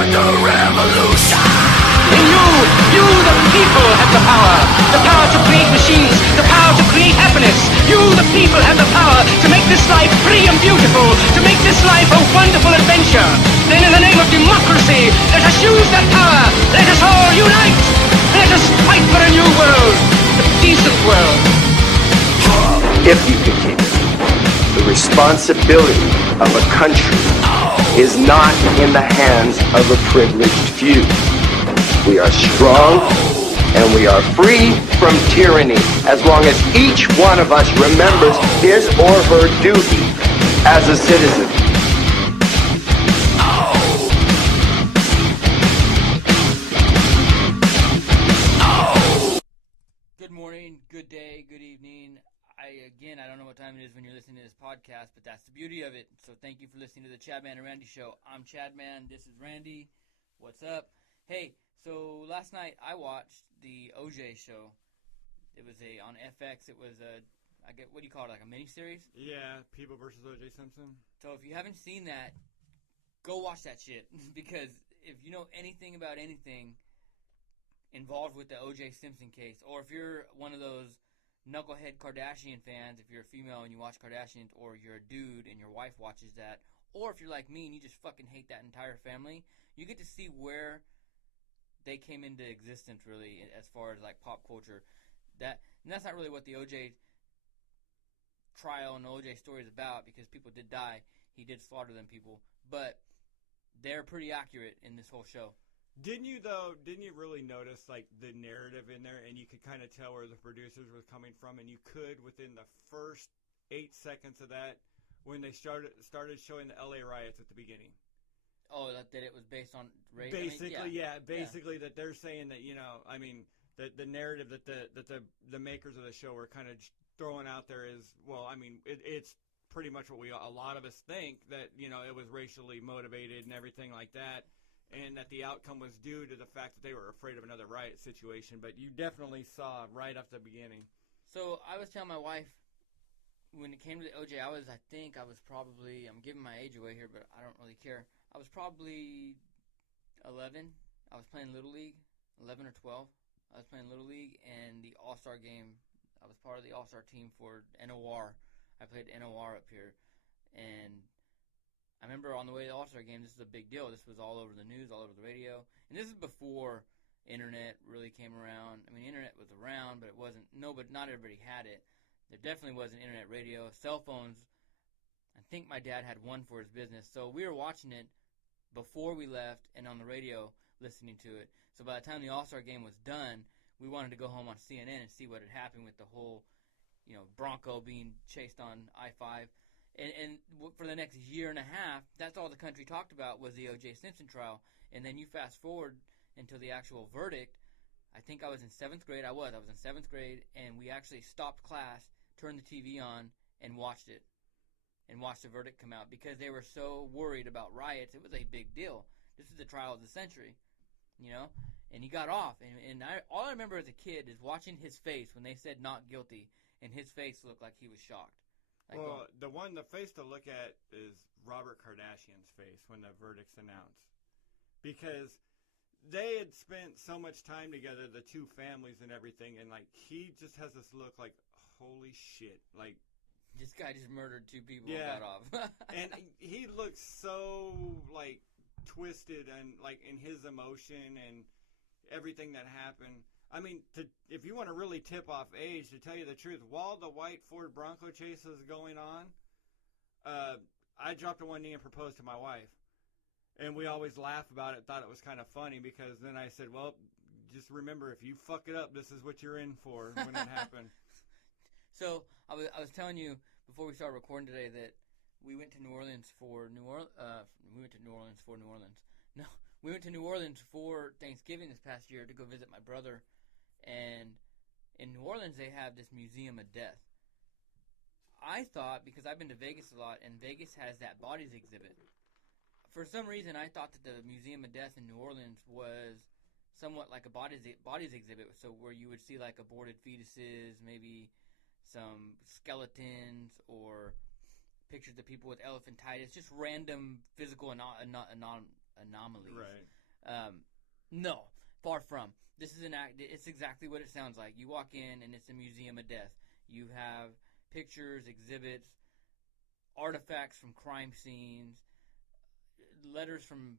And you the people have the power to create machines, the power to create happiness. You the people have the power to make this life free and beautiful, to make this life a wonderful adventure. Then in the name of democracy, let us use that power. Let us all unite. Let us fight for a new world, a decent world. If you continue, the responsibility of a country is not in the hands of a privileged few. We are strong and we are free from tyranny as long as each one of us remembers his or her duty as a citizen. Good morning, good day, good evening. I don't know what time it is when you're listening to this podcast, but that's the beauty of it. So thank you for listening to the CHADMAN and RANDY show. I'm CHADMAN, this is Randy. What's up? Hey, so last night I watched the OJ show. It was on FX. It was what do you call it, like a mini-series? Yeah, People versus OJ Simpson. So if you haven't seen that, go watch that shit. Because if you know anything about anything involved with the OJ Simpson case, or if you're one of those knucklehead Kardashian fans, if you're a female and you watch Kardashians, or you're a dude and your wife watches that, or if you're like me and you just fucking hate that entire family, you get to see where they came into existence, really, as far as like pop culture. And that's not really what the OJ trial and the OJ story is about, because people did die. He did slaughter them people, but they're pretty accurate in this whole show. Didn't you really notice like the narrative in there, and you could kind of tell where the producers were coming from, and you could within the first 8 seconds of that when they started showing the LA riots at the beginning. Oh, that it was based on race. Basically, basically that they're saying that, the narrative that the makers of the show were kind of throwing out there is, well, I mean, it's pretty much what a lot of us think, that it was racially motivated and everything like that. And that the outcome was due to the fact that they were afraid of another riot situation. But you definitely saw right off the beginning. So I was telling my wife, when it came to the OJ, I'm giving my age away here, but I don't really care. I was probably 11. I was playing Little League, 11 or 12. I was playing Little League, and the All-Star game, I was part of the All-Star team for NOR. I played NOR up here. And I remember on the way to the All-Star game, this is a big deal. This was all over the news, all over the radio. And this is before internet really came around. I mean, internet was around, but it wasn't. Not everybody had it. There definitely wasn't internet radio. Cell phones, I think my dad had one for his business. So we were watching it before we left and on the radio listening to it. So by the time the All-Star game was done, we wanted to go home on CNN and see what had happened with the whole, Bronco being chased on I-5. And for the next year and a half, that's all the country talked about was the O.J. Simpson trial. And then you fast forward until the actual verdict. I think I was in 7th grade. I was in 7th grade, and we actually stopped class, turned the TV on, and watched it. And watched the verdict come out because they were so worried about riots. It was a big deal. This is the trial of the century, And he got off. And all I remember as a kid is watching his face when they said not guilty, and his face looked like he was shocked. Well, the face to look at is Robert Kardashian's face when the verdict's announced. Because they had spent so much time together, the two families and everything, and, he just has this look like, holy shit. This guy just murdered 2 people yeah. and got off. And he looks so, twisted and, in his emotion and everything that happened. I mean, if you want to really tip off age, to tell you the truth, while the white Ford Bronco chase was going on, I dropped to one knee and proposed to my wife. And we always laugh about it, thought it was kind of funny, because then I said, well, just remember, if you fuck it up, this is what you're in for when it happened. So I was telling you before we started recording today that we went to New Orleans for New Orleans. No, we went to New Orleans for Thanksgiving this past year to go visit my brother. And in New Orleans, they have this Museum of Death. I thought, because I've been to Vegas a lot, and Vegas has that bodies exhibit. For some reason, I thought that the Museum of Death in New Orleans was somewhat like a bodies exhibit, so where you would see aborted fetuses, maybe some skeletons, or pictures of people with elephantitis, just random physical anomalies. Right. No, far from. This is an act. It's exactly what it sounds like. You walk in, and it's a museum of death. You have pictures, exhibits, artifacts from crime scenes, letters from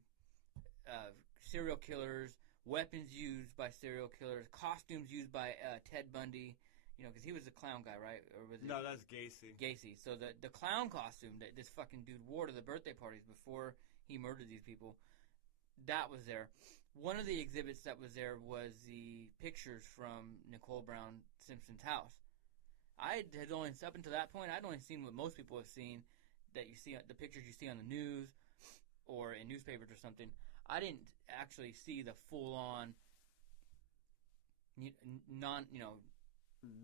serial killers, weapons used by serial killers, costumes used by Ted Bundy. You know, because he was the clown guy, right? Or was it? No, that's Gacy. Gacy. So the clown costume that this fucking dude wore to the birthday parties before he murdered these people, that was there. One of the exhibits that was there was the pictures from Nicole Brown Simpson's house. I had only, up until that point, I'd only seen what most people have seen, that you see, the pictures you see on the news or in newspapers or something. I didn't actually see the full-on,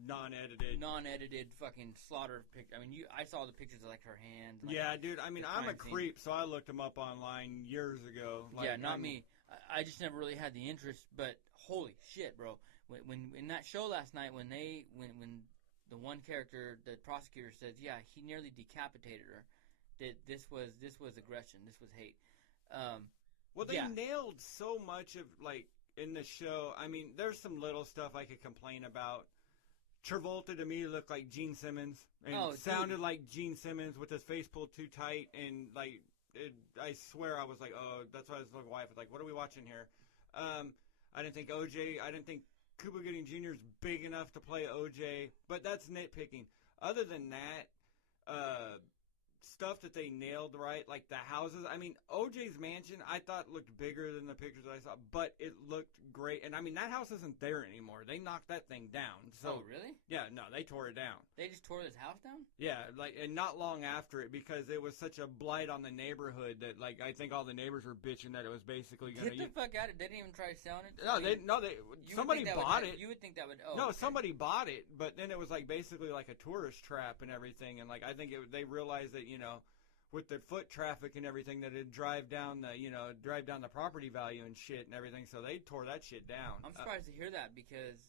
non-edited fucking slaughter picture. I mean, I saw the pictures of like her hands. Like, yeah, dude. I mean, I'm a creep, so I looked them up online years ago. Like, yeah, not me. I just never really had the interest. But holy shit, bro! When in that show last night, when the one character, the prosecutor says, yeah, he nearly decapitated her. That this was aggression. This was hate. Well, they nailed so much of, like, in the show. I mean, there's some little stuff I could complain about. Travolta to me looked like Gene Simmons, and sounded like Gene Simmons with his face pulled too tight, and like I swear I was like, oh, that's why I was looking at my wife. Like, what are we watching here? I didn't think Cuba Gooding Jr. is big enough to play OJ, but that's nitpicking. Other than that, stuff that they nailed right, like the houses. I mean, OJ's mansion, I thought looked bigger than the pictures that I saw, but it looked great. And I mean, that house isn't there anymore. They knocked that thing down. So, oh, really? Yeah, no, they tore it down. They just tore this house down? Yeah, like, and not long after it, because it was such a blight on the neighborhood that, like, I think all the neighbors were bitching that it was basically going to... Get the fuck out of it. They didn't even try selling it? Somebody bought it. You would think that would... Oh, no, okay. Somebody bought it, but then it was, like, basically like a tourist trap and everything, and, like, I think they realized that, you know, with the foot traffic and everything, that it'd drive down the property value and shit and everything, so they tore that shit down. I'm surprised to hear that, because...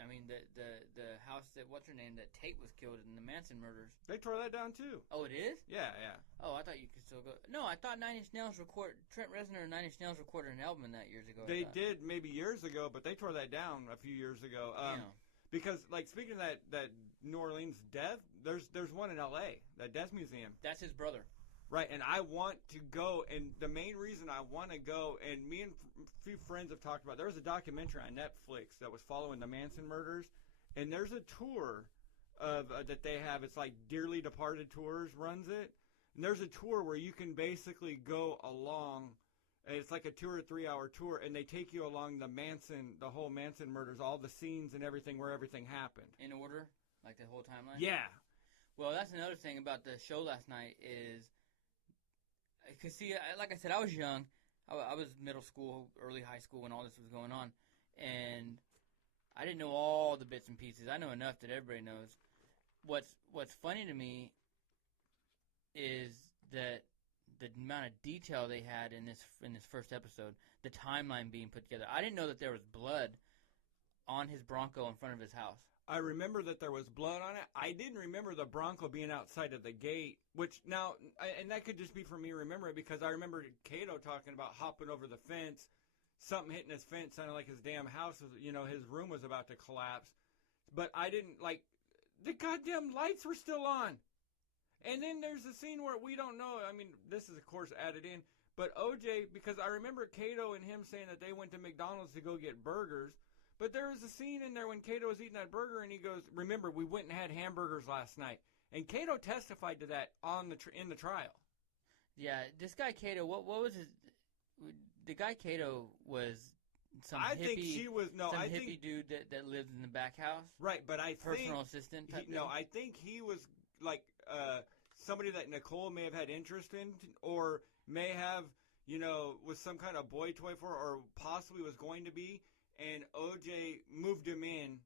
I mean, the house that, what's her name, that Tate was killed in the Manson murders. They tore that down, too. Oh, it is? Yeah. Oh, I thought you could still go. No, I thought Trent Reznor and Nine Inch Nails recorded an album in that years ago. They did maybe years ago, but they tore that down a few years ago. Because, like, speaking of that New Orleans death, there's one in L.A., that Death Museum. That's his brother. Right, and I want to go, and the main reason I want to go, and me and a few friends have talked about, there was a documentary on Netflix that was following the Manson murders, and there's a tour of that they have. It's like Dearly Departed Tours runs it, and there's a tour where you can basically go along, and it's like a 2 or 3 hour tour, and they take you along the whole Manson murders, all the scenes and everything where everything happened. In order? Like the whole timeline? Yeah. Well, that's another thing about the show last night is... Because, see, like I said, I was young. I was middle school, early high school when all this was going on. And I didn't know all the bits and pieces. I know enough that everybody knows. What's funny to me is that the amount of detail they had in this first episode, the timeline being put together. I didn't know that there was blood on his Bronco in front of his house. I remember that there was blood on it. I didn't remember the Bronco being outside of the gate, which now, and that could just be for me remembering, because I remember Cato talking about hopping over the fence, something hitting his fence, sounded like his damn house was, his room was about to collapse. But I didn't, like, the goddamn lights were still on. And then there's a scene where we don't know, I mean, this is of course added in, but OJ, because I remember Cato and him saying that they went to McDonald's to go get burgers. But there was a scene in there when Cato was eating that burger, and he goes, remember, we went and had hamburgers last night. And Cato testified to that in the trial. Yeah, this guy Cato, what was his... The guy Cato was some hippie dude that lived in the back house? Right, but I think... Personal assistant type thing? No, I think he was, like, somebody that Nicole may have had interest in, or may have, was some kind of boy toy for, or possibly was going to be. And OJ moved him in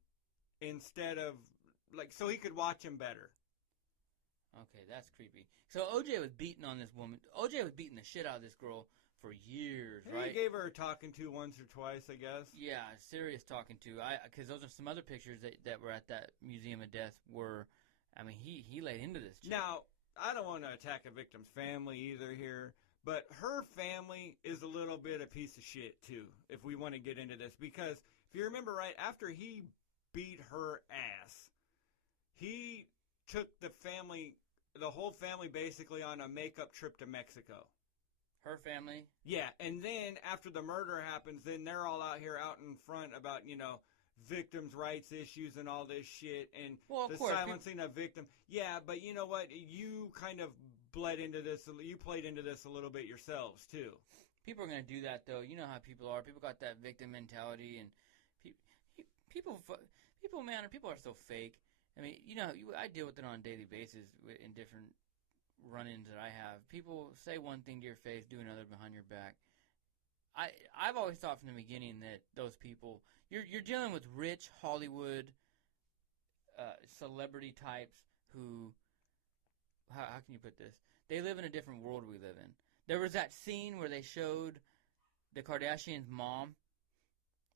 instead of, like, so he could watch him better. Okay, that's creepy. So OJ was beating on this woman. OJ was beating the shit out of this girl for years, right? He gave her a talking to once or twice, I guess. Yeah, serious talking to. Because those are some other pictures that were at that Museum of Death where, I mean, he laid into this chick. Now, I don't want to attack a victim's family either here, But her family is a little bit a piece of shit, too, if we want to get into this. Because if you remember right, after he beat her ass, he took the whole family basically on a makeup trip to Mexico. Her family? Yeah, and then after the murder happens, then they're all out here out in front about, victims' rights issues and all this shit, and the silencing of victims. Yeah, but you know what? You kind of bled into this. You played into this a little bit yourselves, too. People are going to do that, though. You know how people are. People got that victim mentality, and people, man, people are so fake. I mean, I deal with it on a daily basis in different run-ins that I have. People say one thing to your face, do another behind your back. I've always thought from the beginning that those people, you're dealing with rich Hollywood celebrity types who, how can you put this? They live in a different world we live in. There was that scene where they showed the Kardashians' mom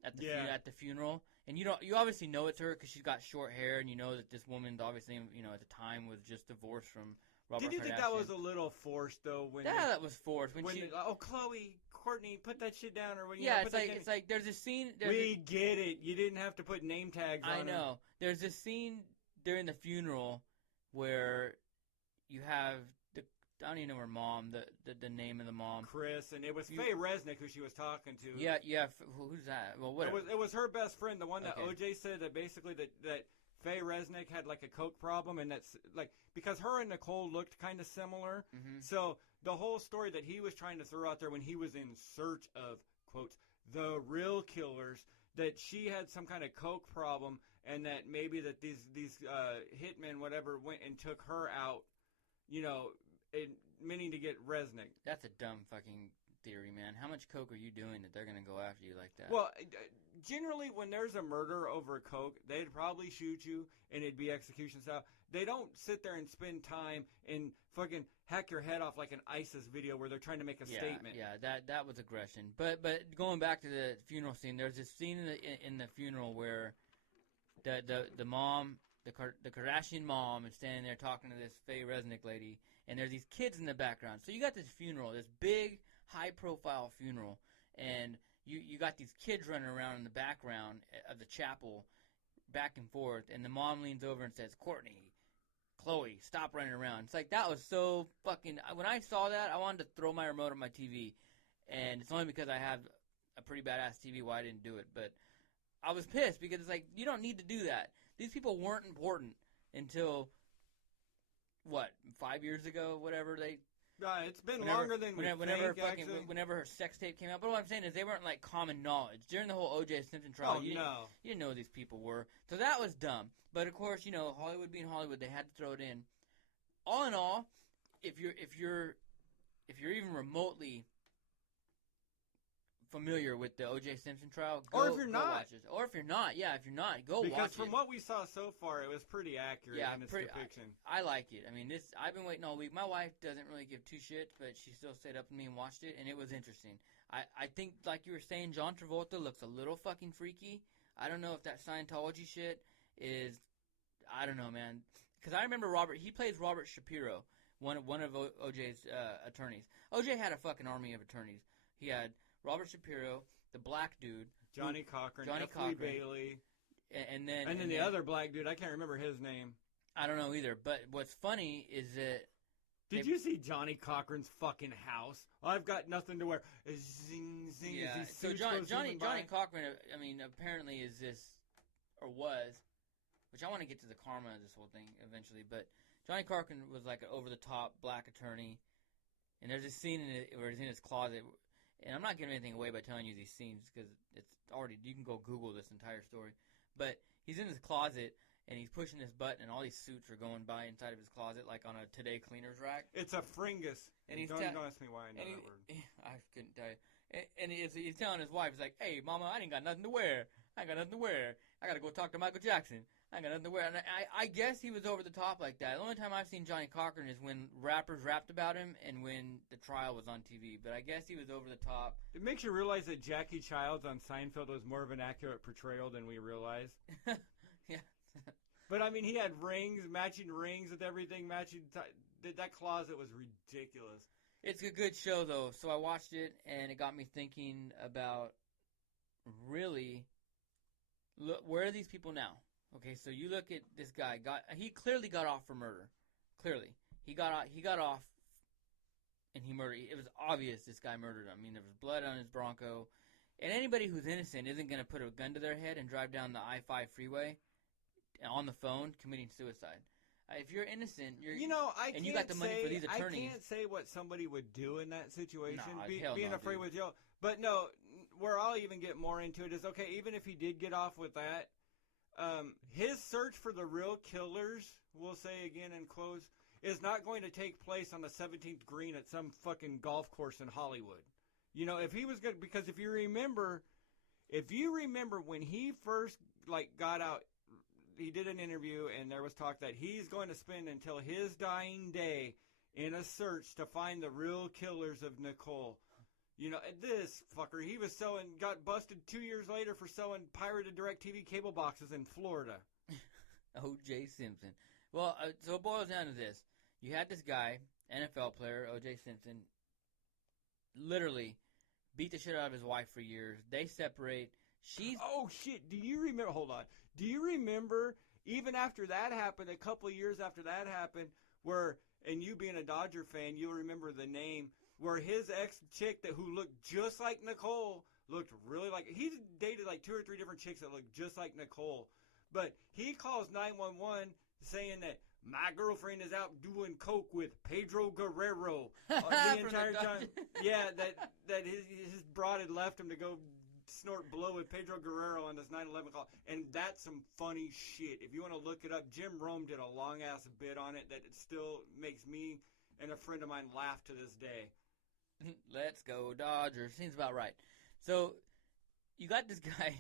at the funeral, and you obviously know it's her because she's got short hair, and you know that this woman's obviously at the time was just divorced from Robert Kardashian. Did you think that was a little forced though? That was forced when Chloe, Courtney, put that shit down, or it's like there's a scene. We get it. You didn't have to put name tags on. I know. There's this scene during the funeral where you have I don't even know her mom, the name of the mom. Chris, and it was Faye Resnick who she was talking to. Yeah. Who's that? Well, whatever. It was her best friend, the one that OJ said that basically that Faye Resnick had like a coke problem, and that's like because her and Nicole looked kind of similar. Mm-hmm. So the whole story that he was trying to throw out there when he was in search of quotes the real killers, that she had some kind of coke problem, and that maybe that these hitmen whatever went and took her out, meaning to get Resnick. That's a dumb fucking theory, man. How much coke are you doing that they're going to go after you like that? Well, generally when there's a murder over coke, they'd probably shoot you and it'd be execution style. They don't sit there and spend time and fucking hack your head off like an ISIS video where they're trying to make a statement. Yeah, that was aggression. But going back to the funeral scene, there's this scene in the funeral where the mom, the Kardashian mom, is standing there talking to this Faye Resnick lady, and there's these kids in the background. So you got this funeral, this big, high-profile funeral, and you got these kids running around in the background of the chapel, back and forth, and the mom leans over and says, "Courtney, Chloe, stop running around." It's like, that was so fucking... When I saw that, I wanted to throw my remote on my TV, and it's only because I have a pretty badass TV why I didn't do it, but I was pissed because it's like, you don't need to do that. These people weren't important until, 5 years ago, whatever they... it's been longer than whenever her sex tape came out. But what I'm saying is they weren't like common knowledge. During the whole O.J. Simpson trial, you didn't know who these people were. So that was dumb. But of course, Hollywood being Hollywood, they had to throw it in. All in all, if you're even remotely familiar with the O.J. Simpson trial, go watch it. Or if you're not, go watch it. Because from what we saw so far, it was pretty accurate in its depiction. I like it. I mean, I've been waiting all week. My wife doesn't really give two shits, but she still stayed up with me and watched it, and it was interesting. I think, like you were saying, John Travolta looks a little fucking freaky. I don't know if that Scientology shit is... I don't know, man. Because I remember he plays Robert Shapiro, one of OJ's attorneys. OJ had a fucking army of attorneys. He had Robert Shapiro, the black dude, Johnny Cochran, F. Bailey, and then the other black dude. I can't remember his name. I don't know either. But what's funny is that did you see Johnny Cochran's fucking house? I've got nothing to wear. Zing zing. Yeah. So Johnny Cochran, I mean, apparently is this or was. Which I want to get to the karma of this whole thing eventually, but Johnny Cochran was like an over-the-top black attorney, and there's this scene where he's in his closet, and I'm not giving anything away by telling you these scenes because it's already, you can go Google this entire story, but he's in his closet, and he's pushing this button, and all these suits are going by inside of his closet like on a Today cleaner's rack. It's a fringus. And don't ask me why I know that word. I couldn't tell you. And he's telling his wife, he's like, "Hey, mama, I ain't got nothing to wear. I got to go talk to Michael Jackson. I got nothing to wear." And I guess he was over the top like that. The only time I've seen Johnny Cochran is when rappers rapped about him and when the trial was on TV. But I guess he was over the top. It makes you realize that Jackie Childs on Seinfeld was more of an accurate portrayal than we realized. Yeah. But, I mean, he had matching rings with everything, that closet was ridiculous. It's a good show, though. So I watched it, and it got me thinking about really, look, where are these people now? Okay, so you look at this guy. He clearly got off for murder. Clearly, he got off, and he murdered. It was obvious this guy murdered him. I mean, there was blood on his Bronco, and anybody who's innocent isn't going to put a gun to their head and drive down the I-5 freeway on the phone committing suicide. If you're innocent, you got the money for these attorneys. I can't say what somebody would do in that situation, hell being no, afraid dude. with jail. But no, where I'll even get more into it is, okay, even if he did get off with that, his search for the real killers, we'll say again in close, is not going to take place on the 17th green at some fucking golf course in Hollywood. You know, if he was good, because if you remember when he first got out, he did an interview and there was talk that he's going to spend until his dying day in a search to find the real killers of Nicole. You know, this fucker, he was got busted 2 years later for selling pirated DirecTV cable boxes in Florida. O.J. Simpson. Well, so it boils down to this. You had this guy, NFL player, O.J. Simpson, literally beat the shit out of his wife for years. They separate. Oh, shit. Do you remember? Hold on. Do you remember, even after that happened, a couple of years after that happened, where, and you being a Dodger fan, you'll remember the name, where his ex-chick who looked just like Nicole, looked really like, he dated like 2 or 3 different chicks that looked just like Nicole. But he calls 911 saying that my girlfriend is out doing coke with Pedro Guerrero the entire time. Yeah, that his broad had left him to go snort blow with Pedro Guerrero on this 9/11 call, and that's some funny shit. If you want to look it up, Jim Rome did a long ass bit on it that it still makes me and a friend of mine laugh to this day. Let's go Dodgers. Seems about right. So you got this guy.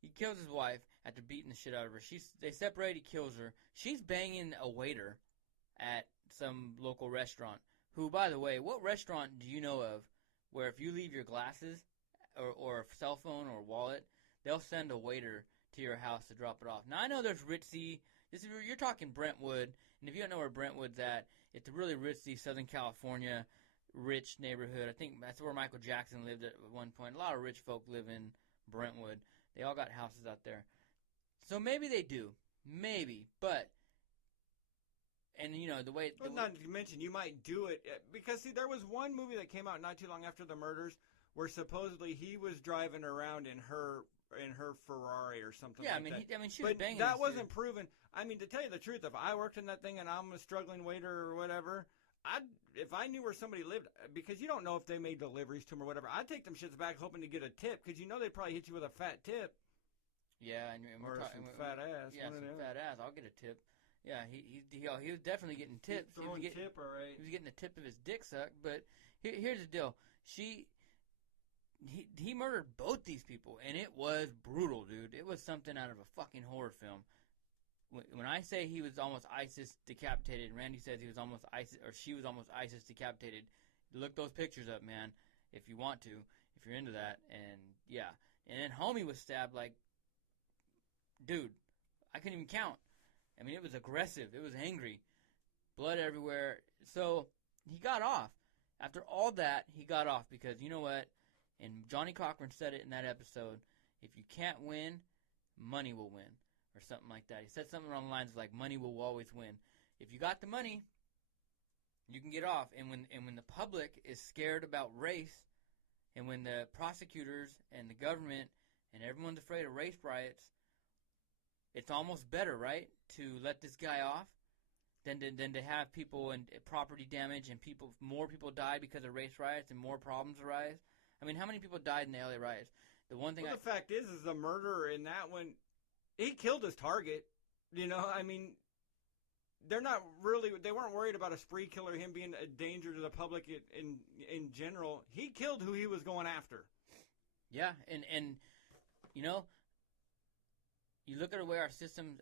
He kills his wife after beating the shit out of her. They separate. He kills her. She's banging a waiter at some local restaurant. Who, by the way, what restaurant do you know of where if you leave your glasses or a cell phone or wallet, they'll send a waiter to your house to drop it off? Now, I know there's ritzy. You're talking Brentwood, and if you don't know where Brentwood's at, it's a really ritzy Southern California rich neighborhood. I think that's where Michael Jackson lived at one point. A lot of rich folk live in Brentwood. They all got houses out there. So maybe they do. Maybe. But, and you know, not to mention, you might do it, because see, there was one movie that came out not too long after the murders where supposedly he was driving around in her Ferrari or something like that. Yeah, I mean, she was banging. But that wasn't proven. I mean, to tell you the truth, if I worked in that thing and I'm a struggling waiter or whatever, if I knew where somebody lived, because you don't know if they made deliveries to them or whatever, I'd take them shits back hoping to get a tip, because you know they'd probably hit you with a fat tip. Yeah, and we're talking fat ass. Yeah, some fat ass. I'll get a tip. Yeah, he was definitely getting tips. He was getting tip, all right. He was getting the tip of his dick sucked. But here's the deal. He murdered both these people, and it was brutal, dude. It was something out of a fucking horror film. When I say he was almost ISIS decapitated, Randy says he was almost ISIS, or she was almost ISIS decapitated. Look those pictures up, man, if you want to, if you're into that. And yeah, and then homie was stabbed like, dude, I couldn't even count. I mean, it was aggressive. It was angry. Blood everywhere. So he got off. After all that, he got off because, you know what? And Johnny Cochran said it in that episode, if you can't win, money will win. Or something like that. He said something along the lines of like, money will always win. If you got the money, you can get off. And when the public is scared about race, and when the prosecutors and the government and everyone's afraid of race riots, it's almost better, right, to let this guy off than to have people and property damage and more people die because of race riots and more problems arise. I mean, how many people died in the LA riots? The one thing. Well, the fact is the murderer in that one, he killed his target. You know, I mean, they weren't worried about a spree killer, him being a danger to the public in general. He killed who he was going after. Yeah, and you know, you look at the way our systems,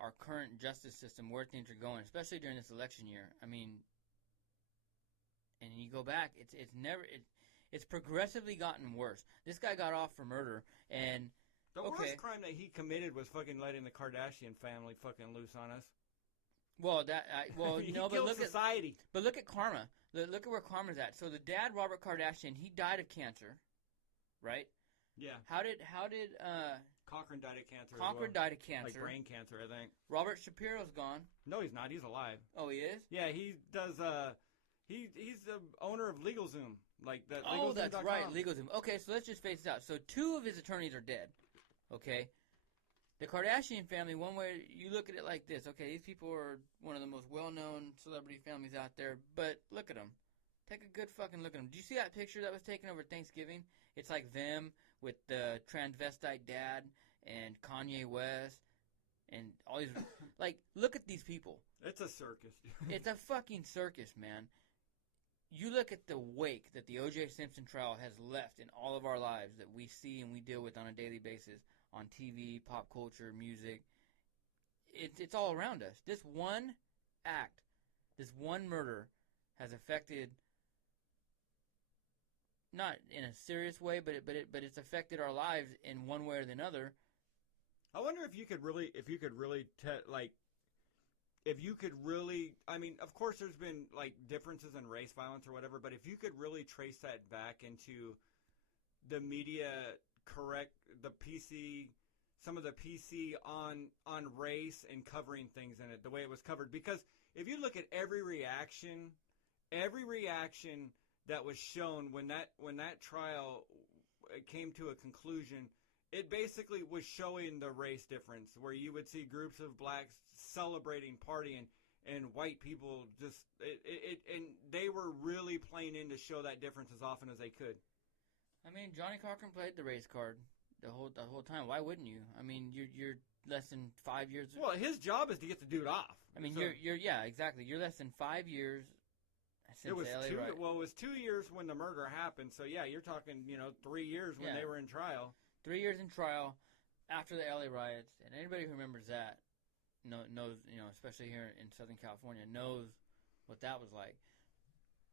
our current justice system, where things are going, especially during this election year. I mean, and you go back, it's progressively gotten worse. This guy got off for murder, and the worst crime that he committed was fucking letting the Kardashian family fucking loose on us. Well, He no, but killed look society. But look at karma. Look at where karma's at. So the dad, Robert Kardashian, he died of cancer, right? Yeah. How did Cochran died of cancer. Cochran died of cancer? Like brain cancer, I think. Robert Shapiro's gone. No, he's not. He's alive. Oh, he is? Yeah, he does. He's the owner of LegalZoom, like that. Oh, that's LegalZoom.com. right, LegalZoom. Okay, so let's just face it out. So 2 of his attorneys are dead. Okay, the Kardashian family. One way you look at it like this. Okay, these people are one of the most well-known celebrity families out there. But look at them. Take a good fucking look at them. Do you see that picture that was taken over Thanksgiving? It's like them with the transvestite dad and Kanye West and all these. Like, look at these people. It's a circus. It's a fucking circus, man. You look at the wake that the O.J. Simpson trial has left in all of our lives that we see and we deal with on a daily basis on TV, pop culture, music. It's all around us. This one act, this one murder has affected, not in a serious way, but it's affected our lives in one way or another. I wonder if you could really, I mean, of course there's been, like, differences in race violence or whatever, but if you could really trace that back into the media some of the PC on race and covering things in it, the way it was covered. Because if you look at every reaction that was shown when that trial came to a conclusion, it basically was showing the race difference, where you would see groups of blacks celebrating, partying, and white people just and they were really playing in to show that difference as often as they could. I mean, Johnny Cochran played the race card the whole time. Why wouldn't you? I mean, you're less than 5 years. Well, his job is to get the dude off. I mean, so, you're yeah, exactly. You're less than 5 years. Since it was LA 2. riot. Well, it was 2 years when the murder happened. So yeah, you're talking 3 years when they were in trial. 3 years in trial after the LA riots, and anybody who remembers that knows, especially here in Southern California, knows what that was like.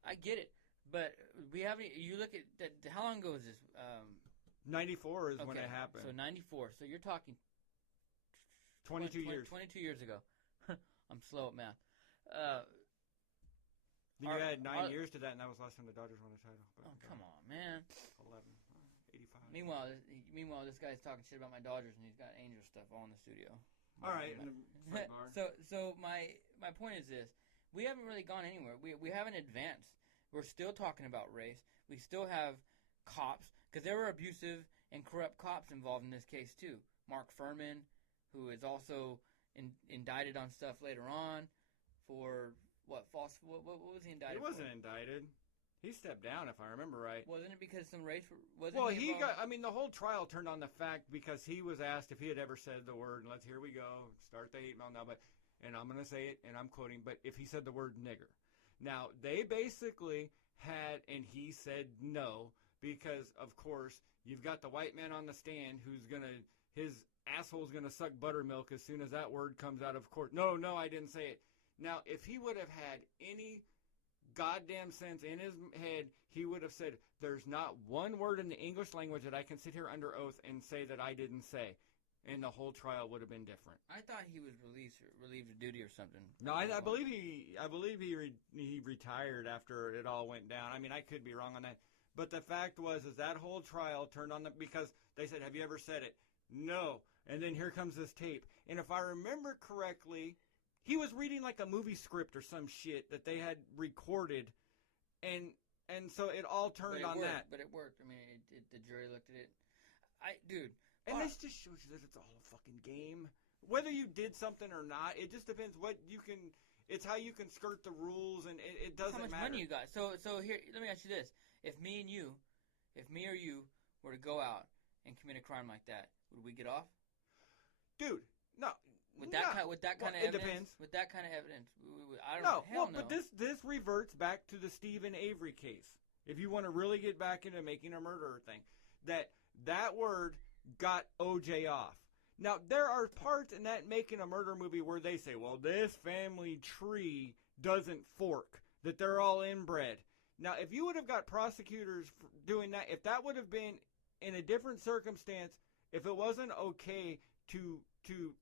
I get it, but we haven't. You look at that. How long ago was this? 94 is when it happened. So 94. So you're talking 22 years. 22 years ago. I'm slow at math. Then you add 9 years to that, and that was the last time the Dodgers won a title. But, come on, man. 11, 85. Meanwhile, this guy's talking shit about my Dodgers, and he's got Angel stuff all in the studio. All right. So my point is this: we haven't really gone anywhere. We haven't advanced. We're still talking about race. We still have cops, because there were abusive and corrupt cops involved in this case too. Mark Furman, who is also indicted on stuff later on for what was he indicted? He wasn't indicted. He stepped down, if I remember right. Wasn't it because some race? Well, the whole trial turned on the fact because he was asked if he had ever said the word, and here we go, start the hate mail now, and I'm going to say it, and I'm quoting, but if he said the word nigger. Now, they basically had, and he said no, because, of course, you've got the white man on the stand his asshole's going to suck buttermilk as soon as that word comes out of court. No, I didn't say it. Now, if he would have had any goddamn sense in his head, he would have said, there's not one word in the English language that I can sit here under oath and say that I didn't say. And the whole trial would have been different. I thought he was relieved of duty or something. No, I believe he retired after it all went down. I mean, I could be wrong on that. But the fact was that whole trial turned on because they said, have you ever said it? No. And then here comes this tape. And if I remember correctly, he was reading like a movie script or some shit that they had recorded, and so it all turned on that. But it worked. I mean, the jury looked at it. And this just shows you that it's all a fucking game. Whether you did something or not, it just depends what you can. It's how you can skirt the rules, and it doesn't matter. How much money you got? So here, let me ask you this: if me or you were to go out and commit a crime like that, would we get off? Dude, no. With that kind of evidence? It depends. With that kind of evidence, I don't know. Hell no. But this reverts back to the Stephen Avery case. If you want to really get back into making a murderer thing, that word got OJ off. Now, there are parts in that Making a Murder movie where they say, well, this family tree doesn't fork, that they're all inbred. Now, if you would have got prosecutors doing that, if that would have been in a different circumstance, if it wasn't okay to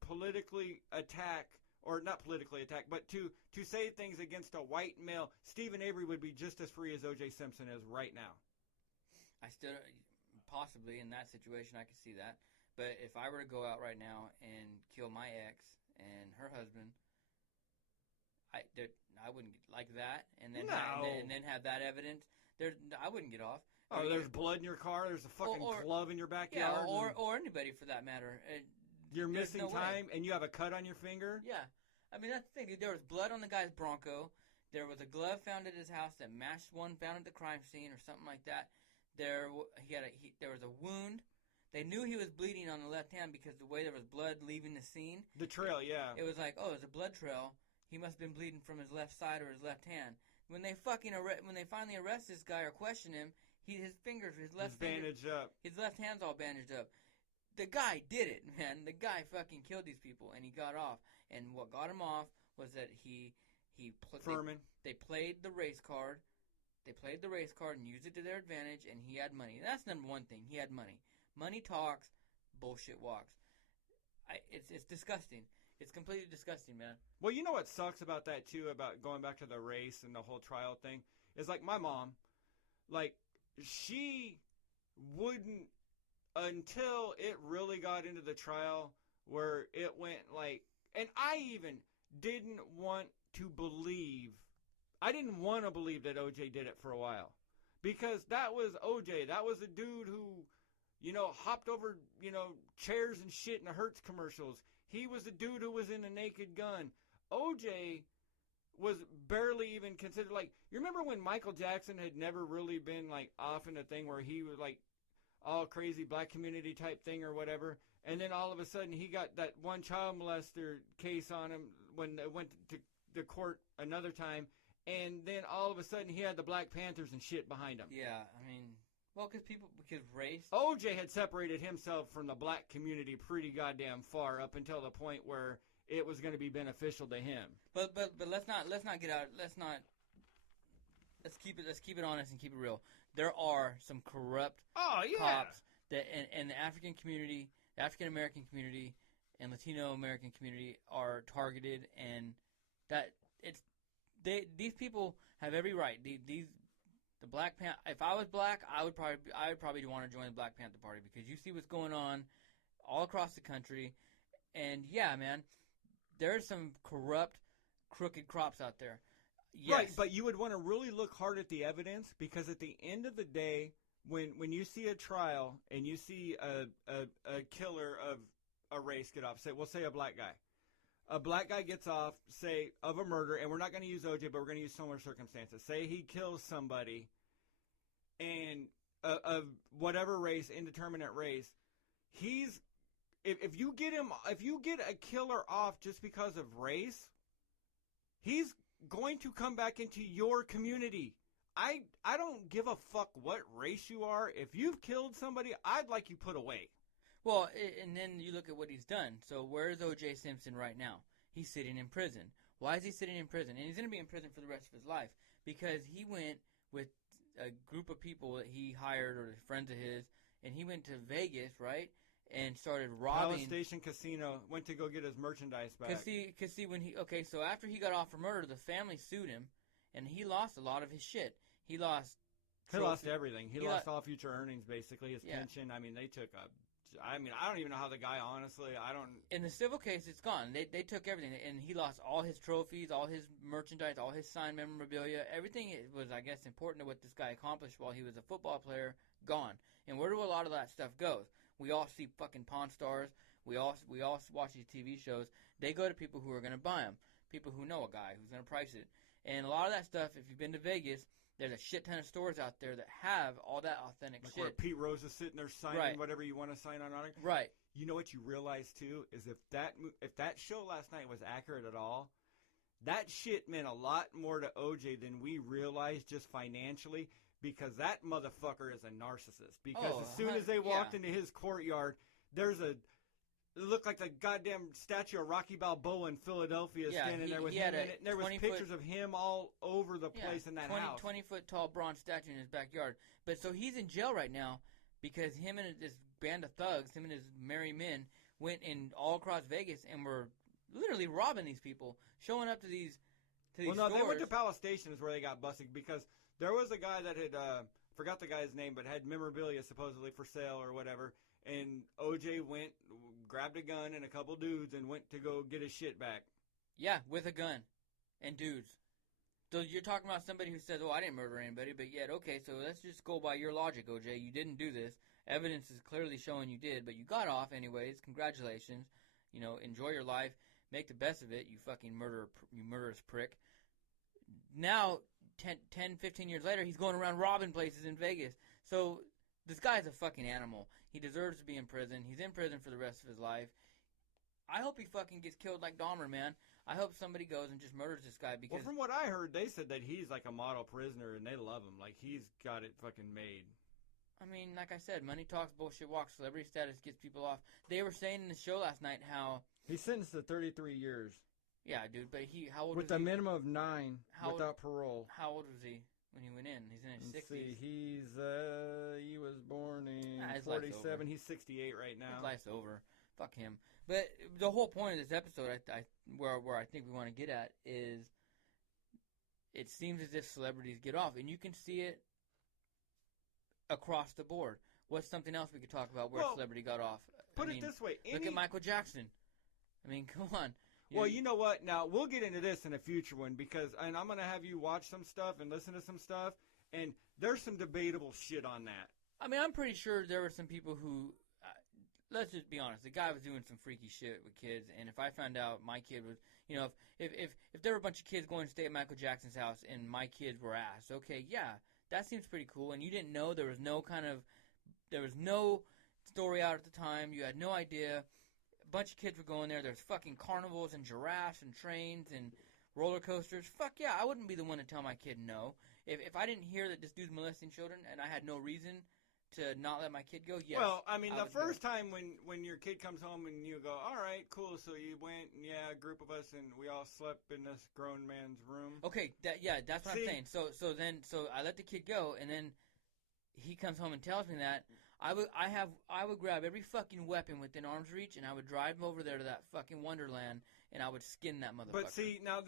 politically attack or not politically attack, but to say things against a white male, Stephen Avery would be just as free as O.J. Simpson is right now. I still, possibly in that situation, I could see that. But if I were to go out right now and kill my ex and her husband, I wouldn't like that, and then have that evidence. I wouldn't get off. Oh, there's blood in your car. There's a fucking glove in your backyard. Yeah, or anybody for that matter. You're missing time, and you have a cut on your finger. Yeah, I mean that's the thing. There was blood on the guy's Bronco. There was a glove found at his house that matched one found at the crime scene, or something like that. There was a wound. They knew he was bleeding on the left hand because the way there was blood leaving the scene. The trail, yeah. It was like, oh, there's a blood trail. He must have been bleeding from his left side or his left hand. When they finally arrest this guy or question him, his bandaged up. His left hand's all bandaged up. The guy did it, man. The guy fucking killed these people, and he got off. And what got him off was that Furman. They played the race card. They played the race card and used it to their advantage, and he had money. That's number one thing. He had money. Money talks, bullshit walks. It's disgusting. It's completely disgusting, man. Well, you know what sucks about that, too, about going back to the race and the whole trial thing? Is like my mom, like, she wouldn't, until it really got into the trial where it went like, and I even didn't want to believe that OJ did it for a while. Because that was OJ. That was a dude who, hopped over, chairs and shit in the Hertz commercials. He was the dude who was in a Naked Gun. OJ was barely even considered, like, you remember when Michael Jackson had never really been, like, off in a thing where he was, like, all crazy black community type thing or whatever, and then all of a sudden he got that one child molester case on him when they went to the court another time, and then all of a sudden he had the Black Panthers and shit behind him. Yeah, I mean, well, because race. OJ had separated himself from the black community pretty goddamn far up until the point where it was going to be beneficial to him. But let's not get out. Let's keep it honest and keep it real. There are some corrupt cops that in the African community, the African American community, and Latino American community are targeted, and that these people have every right. The Black Panther. If I was black, I would probably want to join the Black Panther Party because you see what's going on all across the country, and yeah, man, there's some corrupt, crooked cops out there. Yes. Right, but you would want to really look hard at the evidence because at the end of the day, when you see a trial and you see a killer of a race get off, we'll say a black guy. A black guy gets off, say, of a murder, and we're not going to use OJ, but we're going to use similar circumstances. Say he kills somebody and of whatever race, indeterminate race, if you get a killer off just because of race, he's going to come back into your community. I don't give a fuck what race you are. If you've killed somebody, I'd like you put away. Well, and then you look at what he's done. So where's O.J. Simpson right now? He's sitting in prison. Why is he sitting in prison? And he's going to be in prison for the rest of his life because he went with a group of people that he hired or friends of his, and he went to Vegas, right, and started robbing. Palace Station Casino, went to go get his merchandise back. Because so after he got off for murder, the family sued him, and he lost a lot of his shit. He lost everything. He lost all future earnings, basically. His pension. I mean, they took a... I don't even know how the guy, honestly, In the civil case, it's gone. They took everything, and he lost all his trophies, all his merchandise, all his signed memorabilia. Everything was, I guess, important to what this guy accomplished while he was a football player, gone. And where do a lot of that stuff go? We all see fucking Pawn Stars. We all watch these TV shows. They go to people who are going to buy them, people who know a guy who's going to price it. And a lot of that stuff, if you've been to Vegas, there's a shit ton of stores out there that have all that authentic shit. Where Pete Rose is sitting there signing whatever you want to sign on it. Right. You know what you realize, too, is if that show last night was accurate at all, that shit meant a lot more to OJ than we realized just financially because that motherfucker is a narcissist. Because as soon as they walked into his courtyard, it looked like the goddamn statue of Rocky Balboa in Philadelphia standing there with him in it. And there was pictures of him all over the place in that house. 20-foot tall bronze statue in his backyard. But so he's in jail right now because him and this band of thugs, him and his merry men, went in all across Vegas and were literally robbing these people, showing up to these Well, no, stores. they went to Palace Station is where they got busted because there was a guy that had, forgot the guy's name, but had memorabilia supposedly for sale or whatever. And OJ went, grabbed a gun and a couple dudes and went to go get his shit back. Yeah, with a gun and dudes. So you're talking about somebody who says, "Oh, I didn't murder anybody," but yet, okay, so let's just go by your logic, OJ. You didn't do this. Evidence is clearly showing you did, but you got off anyways. Congratulations. You know, enjoy your life. Make the best of it, you fucking murderous prick. Now, 10, 15 years later, he's going around robbing places in Vegas. So this guy's a fucking animal. He deserves to be in prison. He's in prison for the rest of his life. I hope he fucking gets killed like Dahmer, man. I hope somebody goes and just murders this guy because... Well, from what I heard, they said that he's like a model prisoner and they love him. Like, he's got it fucking made. I mean, like I said, money talks, bullshit walks. Celebrity status gets people off. They were saying in the show last night how... He's sentenced to 33 years. Yeah, dude, but how old with was he? a minimum of 9 without parole. How old was he when he went in? He's in his 60s. See, he was born in 47. He's 68 right now. His life's over. Fuck him. But the whole point of this episode, where I think we want to get at is, it seems as if celebrities get off, and you can see it across the board. What's something else we could talk about where a celebrity got off? Put it this way. Look at Michael Jackson. I mean, come on. Well, you know what? Now, we'll get into this in a future one and I'm going to have you watch some stuff and listen to some stuff, and there's some debatable shit on that. I mean, I'm pretty sure there were some people who, let's just be honest, the guy was doing some freaky shit with kids, and if I found out my kid was, you know, if there were a bunch of kids going to stay at Michael Jackson's house and my kids were asked, okay, yeah, that seems pretty cool, and you didn't know, there was no story out at the time, you had no idea. A bunch of kids were going there. There's fucking carnivals and giraffes and trains and roller coasters. Fuck yeah, I wouldn't be the one to tell my kid no. If I didn't hear that this dude's molesting children and I had no reason to not let my kid go, yes. Well, I mean, the first time when your kid comes home and you go, all right, cool, so you went, and yeah, a group of us, and we all slept in this grown man's room. Okay, that's what I'm saying. So I let the kid go, and then he comes home and tells me that. I would grab every fucking weapon within arm's reach, and I would drive him over there to that fucking Wonderland, and I would skin that motherfucker. But see, now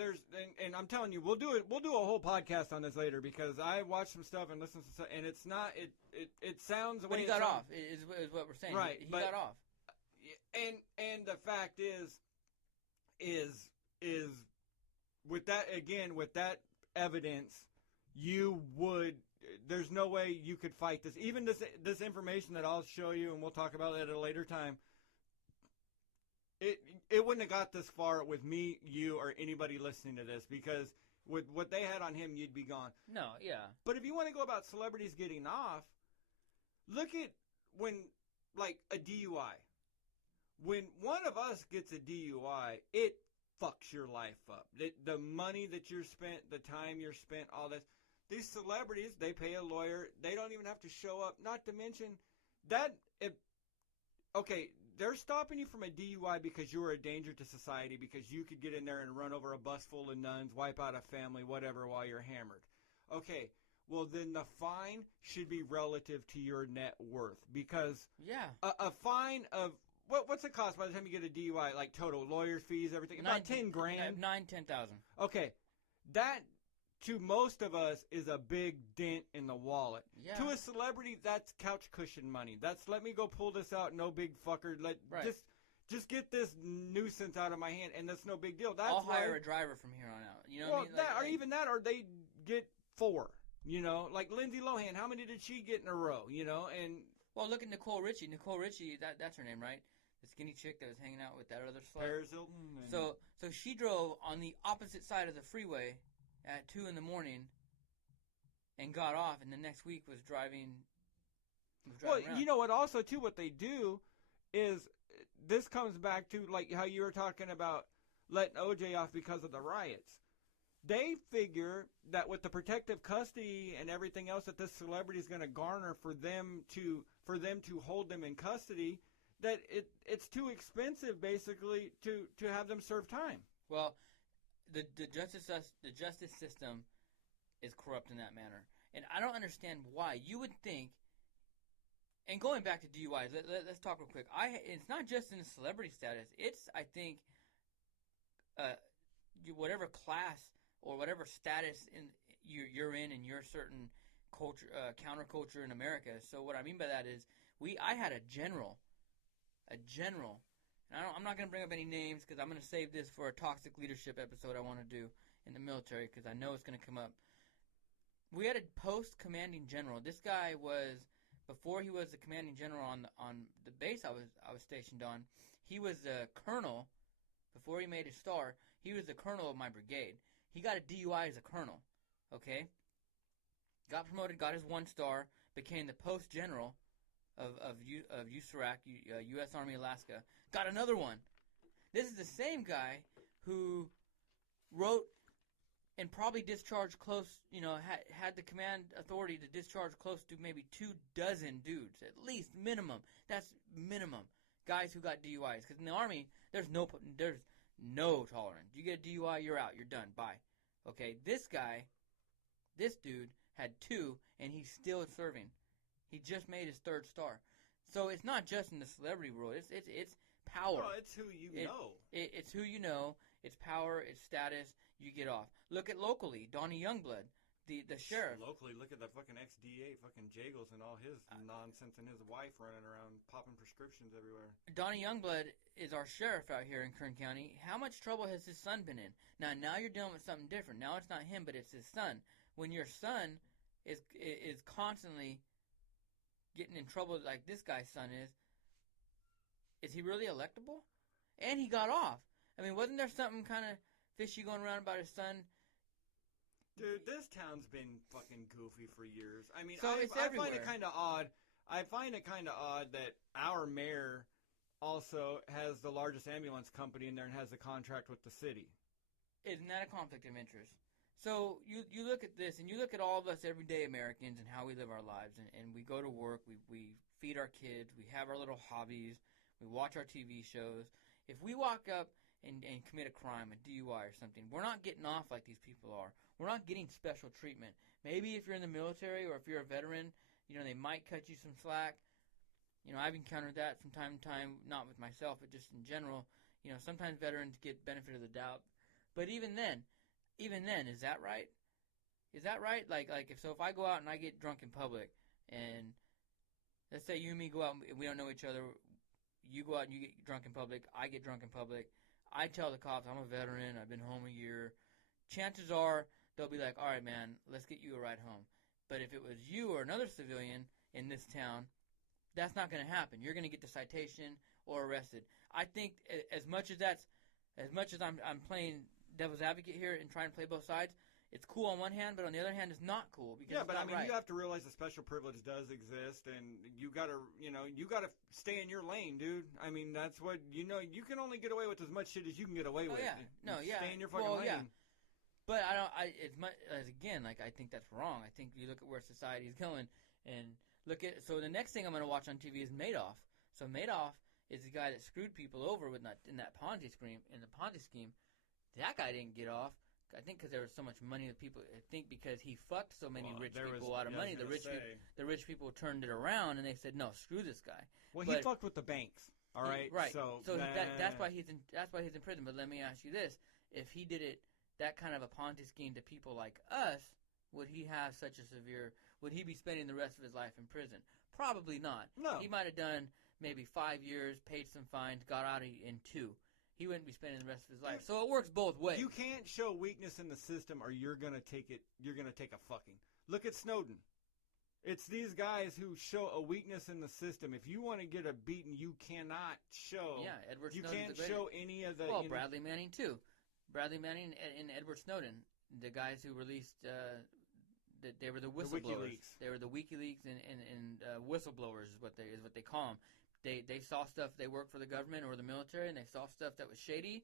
and I'm telling you, we'll do a whole podcast on this later because I watched some stuff and listened to some stuff, and it's not, it sounds the way. But he got off, is what we're saying. Right. He got off. And the fact is with that evidence, there's no way you could fight this. Even this information that I'll show you, and we'll talk about it at a later time, it wouldn't have got this far with me, you, or anybody listening to this, because with what they had on him, you'd be gone. No, yeah. But if you want to go about celebrities getting off, look at when, like, a DUI. When one of us gets a DUI, it fucks your life up. The money that you're spent, the time you're spent, all this. These celebrities, they pay a lawyer. They don't even have to show up. Not to mention that, they're stopping you from a DUI because you were a danger to society, because you could get in there and run over a bus full of nuns, wipe out a family, whatever, while you're hammered. Okay, well then the fine should be relative to your net worth, because a fine of, what's it cost by the time you get a DUI, like total lawyers fees, everything? About 10 grand. 10,000. Okay, that to most of us is a big dent in the wallet. Yeah. To a celebrity, that's couch cushion money. That's let me go pull this out, no big fucker. Just get this nuisance out of my hand, and that's no big deal. I'll hire a driver from here on out. You know what I mean? Or they get 4. You know, like Lindsay Lohan. How many did she get in a row? You know, and well, look at Nicole Richie. Nicole Richie, that's her name, right? The skinny chick that was hanging out with that other slut. Paris Hilton. So she drove on the opposite side of the freeway at 2 a.m. and got off, and the next week was driving around. You know what? Also, too, what they do is this comes back to like how you were talking about letting OJ off because of the riots. They figure that with the protective custody and everything else that this celebrity is going to garner for them to hold them in custody, that it's too expensive basically to have them serve time. Well, the justice system is corrupt in that manner, and I don't understand why. You would think, and going back to DUIs, let's talk real quick. It's not just in celebrity status. It's, I think, whatever class or whatever status you're in your certain culture, counterculture in America. So what I mean by that is I had a general. And I'm not going to bring up any names because I'm going to save this for a toxic leadership episode I want to do in the military because I know it's going to come up. We had a post commanding general. This guy was, before he was the commanding general on the base I was stationed on, he was the colonel. Before he made his star, he was the colonel of my brigade. He got a DUI as a colonel, okay? Got promoted, got his 1 star, became the post general of USARAC, U.S. Army Alaska. Got another one. This is the same guy who wrote and probably discharged close, had the command authority to discharge close to maybe 24 dudes, at least minimum. That's minimum. Guys who got DUIs. Because in the Army, there's no tolerance. You get a DUI, you're out. You're done. Bye. Okay, this dude had 2, and he's still serving. He just made his 3rd star. So it's not just in the celebrity world. It's power. Well, it's who you know. It's who you know. It's power. It's status. You get off. Look at locally, Donnie Youngblood, the sheriff. Locally, look at the fucking ex-DA, fucking Jagels and all his nonsense, and his wife running around popping prescriptions everywhere. Donnie Youngblood is our sheriff out here in Kern County. How much trouble has his son been in? Now you're dealing with something different. Now it's not him, but it's his son. When your son is constantly getting in trouble like this guy's son is he really electable? And he got off. I mean, wasn't there something kind of fishy going around about his son? Dude, this town's been fucking goofy for years. I mean, so I find it kind of odd. I find it kind of odd that our mayor also has the largest ambulance company in there and has a contract with the city. Isn't that a conflict of interest? So you look at this, and you look at all of us everyday Americans and how we live our lives, and we go to work, we feed our kids, we have our little hobbies, we watch our TV shows. If we walk up and commit a crime, a DUI or something, we're not getting off like these people are. We're not getting special treatment. Maybe if you're in the military or if you're a veteran, they might cut you some slack. I've encountered that from time to time, not with myself, but just in general. Sometimes veterans get benefit of the doubt. But even then, is that right? Is that right? Like if I go out and I get drunk in public, and let's say you and me go out and we don't know each other, you go out and you get drunk in public, I get drunk in public, I tell the cops I'm a veteran, I've been home a year, chances are they'll be like, all right, man, let's get you a ride home. But if it was you or another civilian in this town, that's not going to happen. You're going to get the citation or arrested. I think as much as I'm playing devil's advocate here and trying to play both sides, it's cool on one hand, but on the other hand, it's not cool because but I mean, right. You have to realize the special privilege does exist, and you gotta stay in your lane, dude. I mean, that's what you can only get away with as much shit as you can get away with. Stay in your fucking lane. Yeah. But I think that's wrong. I think you look at where society is going, and so the next thing I'm gonna watch on TV is Madoff. So Madoff is the guy that screwed people over in that Ponzi scheme. That guy didn't get off. I think because there was so much money that people think because he fucked so many rich people out of money, the rich people turned it around and they said, no, screw this guy. Well, he fucked with the banks. All right, right. So that's why he's in prison. But let me ask you this: if he did that kind of a Ponzi scheme to people like us, would he have such a severe? Would he be spending the rest of his life in prison? Probably not. No. He might have done maybe 5 years, paid some fines, got out in 2. He wouldn't be spending the rest of his life. So it works both ways. You can't show weakness in the system or you're going to take it. You're going to take a fucking. Look at Snowden. It's these guys who show a weakness in the system. If you want to get a beating, you cannot show. Yeah, Edward You Snowden's can't show any of the. Well, Bradley Manning too. Bradley Manning and Edward Snowden, the guys who released. They were the whistleblowers. They were the WikiLeaks and whistleblowers is what they call them. They saw stuff, they worked for the government or the military, and they saw stuff that was shady.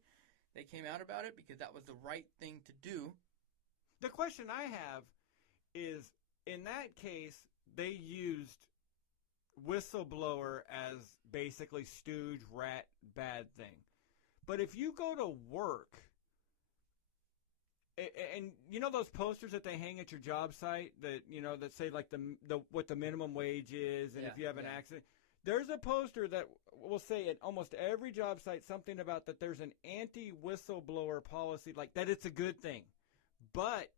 They came out about it because that was the right thing to do. The question I have is, in that case, they used whistleblower as basically stooge, rat, bad thing. But if you go to work, and you know those posters that they hang at your job site that that say like the what the minimum wage is, and if you have an accident. There's a poster that will say at almost every job site something about that there's an anti-whistleblower policy, like that it's a good thing. But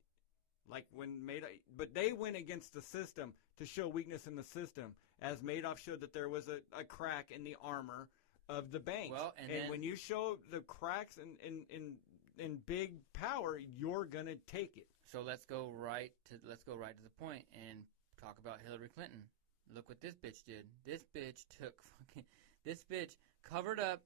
but they went against the system to show weakness in the system, as Madoff showed that there was a crack in the armor of the banks. Well, and when you show the cracks in big power, you're gonna take it. So let's go right to the point and talk about Hillary Clinton. Look what this bitch did. This bitch covered up.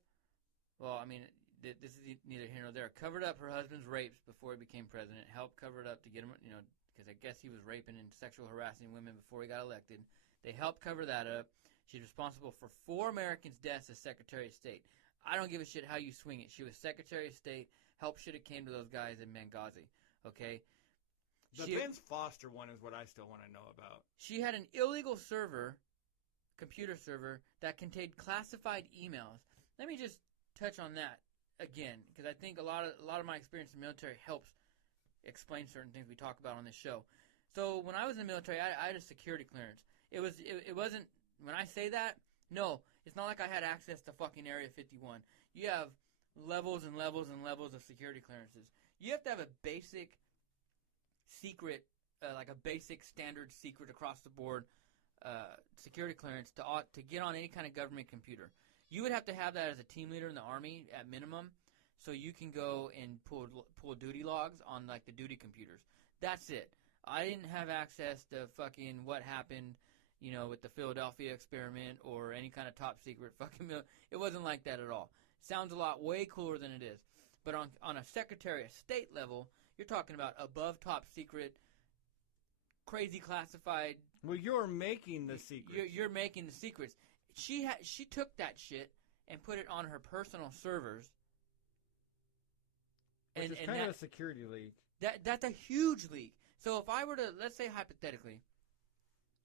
Well, I mean, this is neither here nor there. Covered up her husband's rapes before he became president. Helped cover it up to get him, because I guess he was raping and sexual harassing women before he got elected. They helped cover that up. She's responsible for 4 Americans' deaths as Secretary of State. I don't give a shit how you swing it. She was Secretary of State. Help should have came to those guys in Benghazi. Okay? The Vince Foster one is what I still want to know about. She had an illegal computer server, that contained classified emails. Let me just touch on that again, because I think a lot of my experience in the military helps explain certain things we talk about on this show. So when I was in the military, I had a security clearance. It wasn't, when I say that, no, it's not like I had access to fucking Area 51. You have levels and levels and levels of security clearances. You have to have a basic secret, like a basic standard secret across the board security clearance to get on any kind of government computer. You would have to have that as a team leader in the Army at minimum, so you can go and pull duty logs on like the duty computers. That's it. I didn't have access to fucking what happened, with the Philadelphia experiment or any kind of top secret fucking. It wasn't like that at all. Sounds a lot way cooler than it is. But on a Secretary of State level, you're talking about above top secret, crazy classified. Well, you're making the secrets. You're making the secrets. She took that shit and put it on her personal servers. Which is kind of a security leak. That's a huge leak. So if I were to, let's say hypothetically,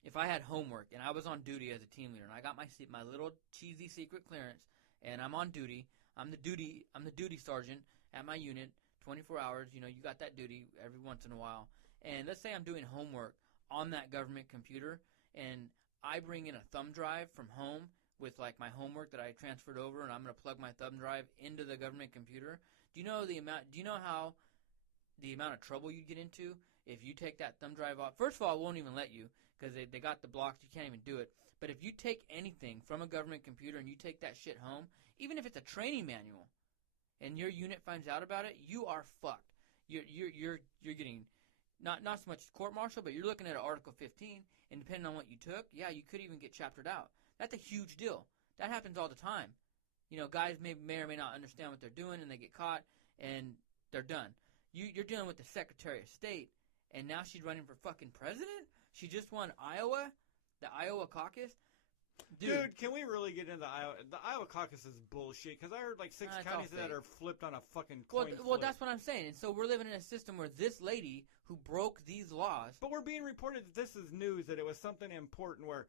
if I had homework and I was on duty as a team leader and I got my little cheesy secret clearance and I'm on duty, I'm the duty sergeant at my unit, 24 hours. You got that duty every once in a while. And let's say I'm doing homework on that government computer and I bring in a thumb drive from home with like my homework that I transferred over, and I'm going to plug my thumb drive into the government computer. Do you know how the amount of trouble you get into if you take that thumb drive off? First of all, it won't even let you because they got the blocks. You can't even do it. But if you take anything from a government computer and you take that shit home, even if it's a training manual, and your unit finds out about it, you are fucked. You're getting not so much court-martial, but you're looking at Article 15, and depending on what you took, yeah, you could even get chaptered out. That's a huge deal. That happens all the time. Guys may or may not understand what they're doing, and they get caught, and they're done. You're dealing with the Secretary of State, and now she's running for fucking president? She just won Iowa, the Iowa caucus. Dude, can we really get into Iowa? The Iowa caucus is bullshit, because I heard like 6 counties that are flipped on a fucking coin flip. Well, that's what I'm saying. And so we're living in a system where this lady who broke these laws... But we're being reported that this is news, that it was something important where,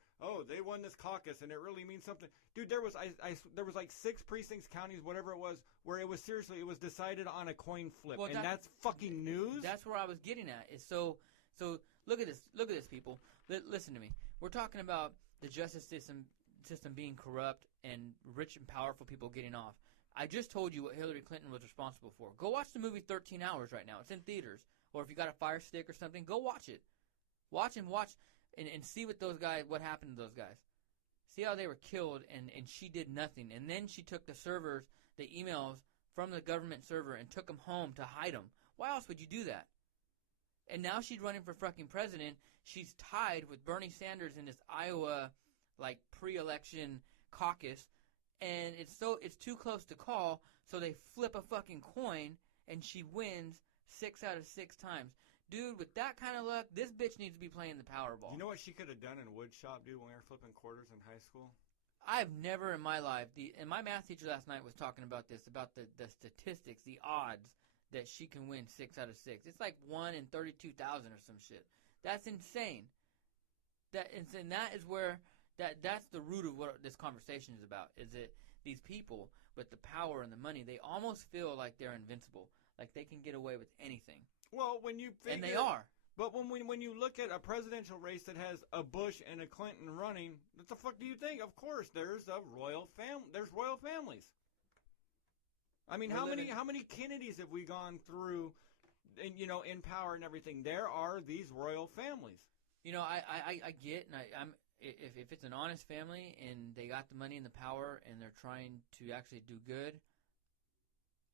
they won this caucus, and it really means something. Dude, there was like 6 precincts, counties, whatever it was, where it was decided on a coin flip. Well, that's fucking news? That's where I was getting at. So look at this, people. Listen to me. We're talking about the justice system being corrupt and rich and powerful people getting off. I just told you what Hillary Clinton was responsible for. Go watch the movie 13 Hours right now. It's in theaters. Or if you got a Fire Stick or something, go watch it. Watch and see what happened to those guys. See how they were killed and she did nothing. And then she took the servers, the emails from the government server and took them home to hide them. Why else would you do that? And now she's running for fucking president. She's tied with Bernie Sanders in this Iowa, like, pre-election caucus. And it's too close to call, so they flip a fucking coin, and she wins 6 out of 6 times. Dude, with that kind of luck, this bitch needs to be playing the Powerball. You know what she could have done in woodshop, dude, when we were flipping quarters in high school? I've never in my life, and my math teacher last night was talking about this, about the statistics, the odds that she can win 6 out of 6. It's like 1 in 32,000 or some shit. That's insane. And that is where that's the root of what this conversation is about. Is that these people with the power and the money, they almost feel like they're invincible, like they can get away with anything. Well, when you figure, and they are. But when you look at a presidential race that has a Bush and a Clinton running, what the fuck do you think? Of course, there's royal families. I mean, how many Kennedys have we gone through, in power and everything? There are these royal families. I get, and I'm if it's an honest family and they got the money and the power and they're trying to actually do good,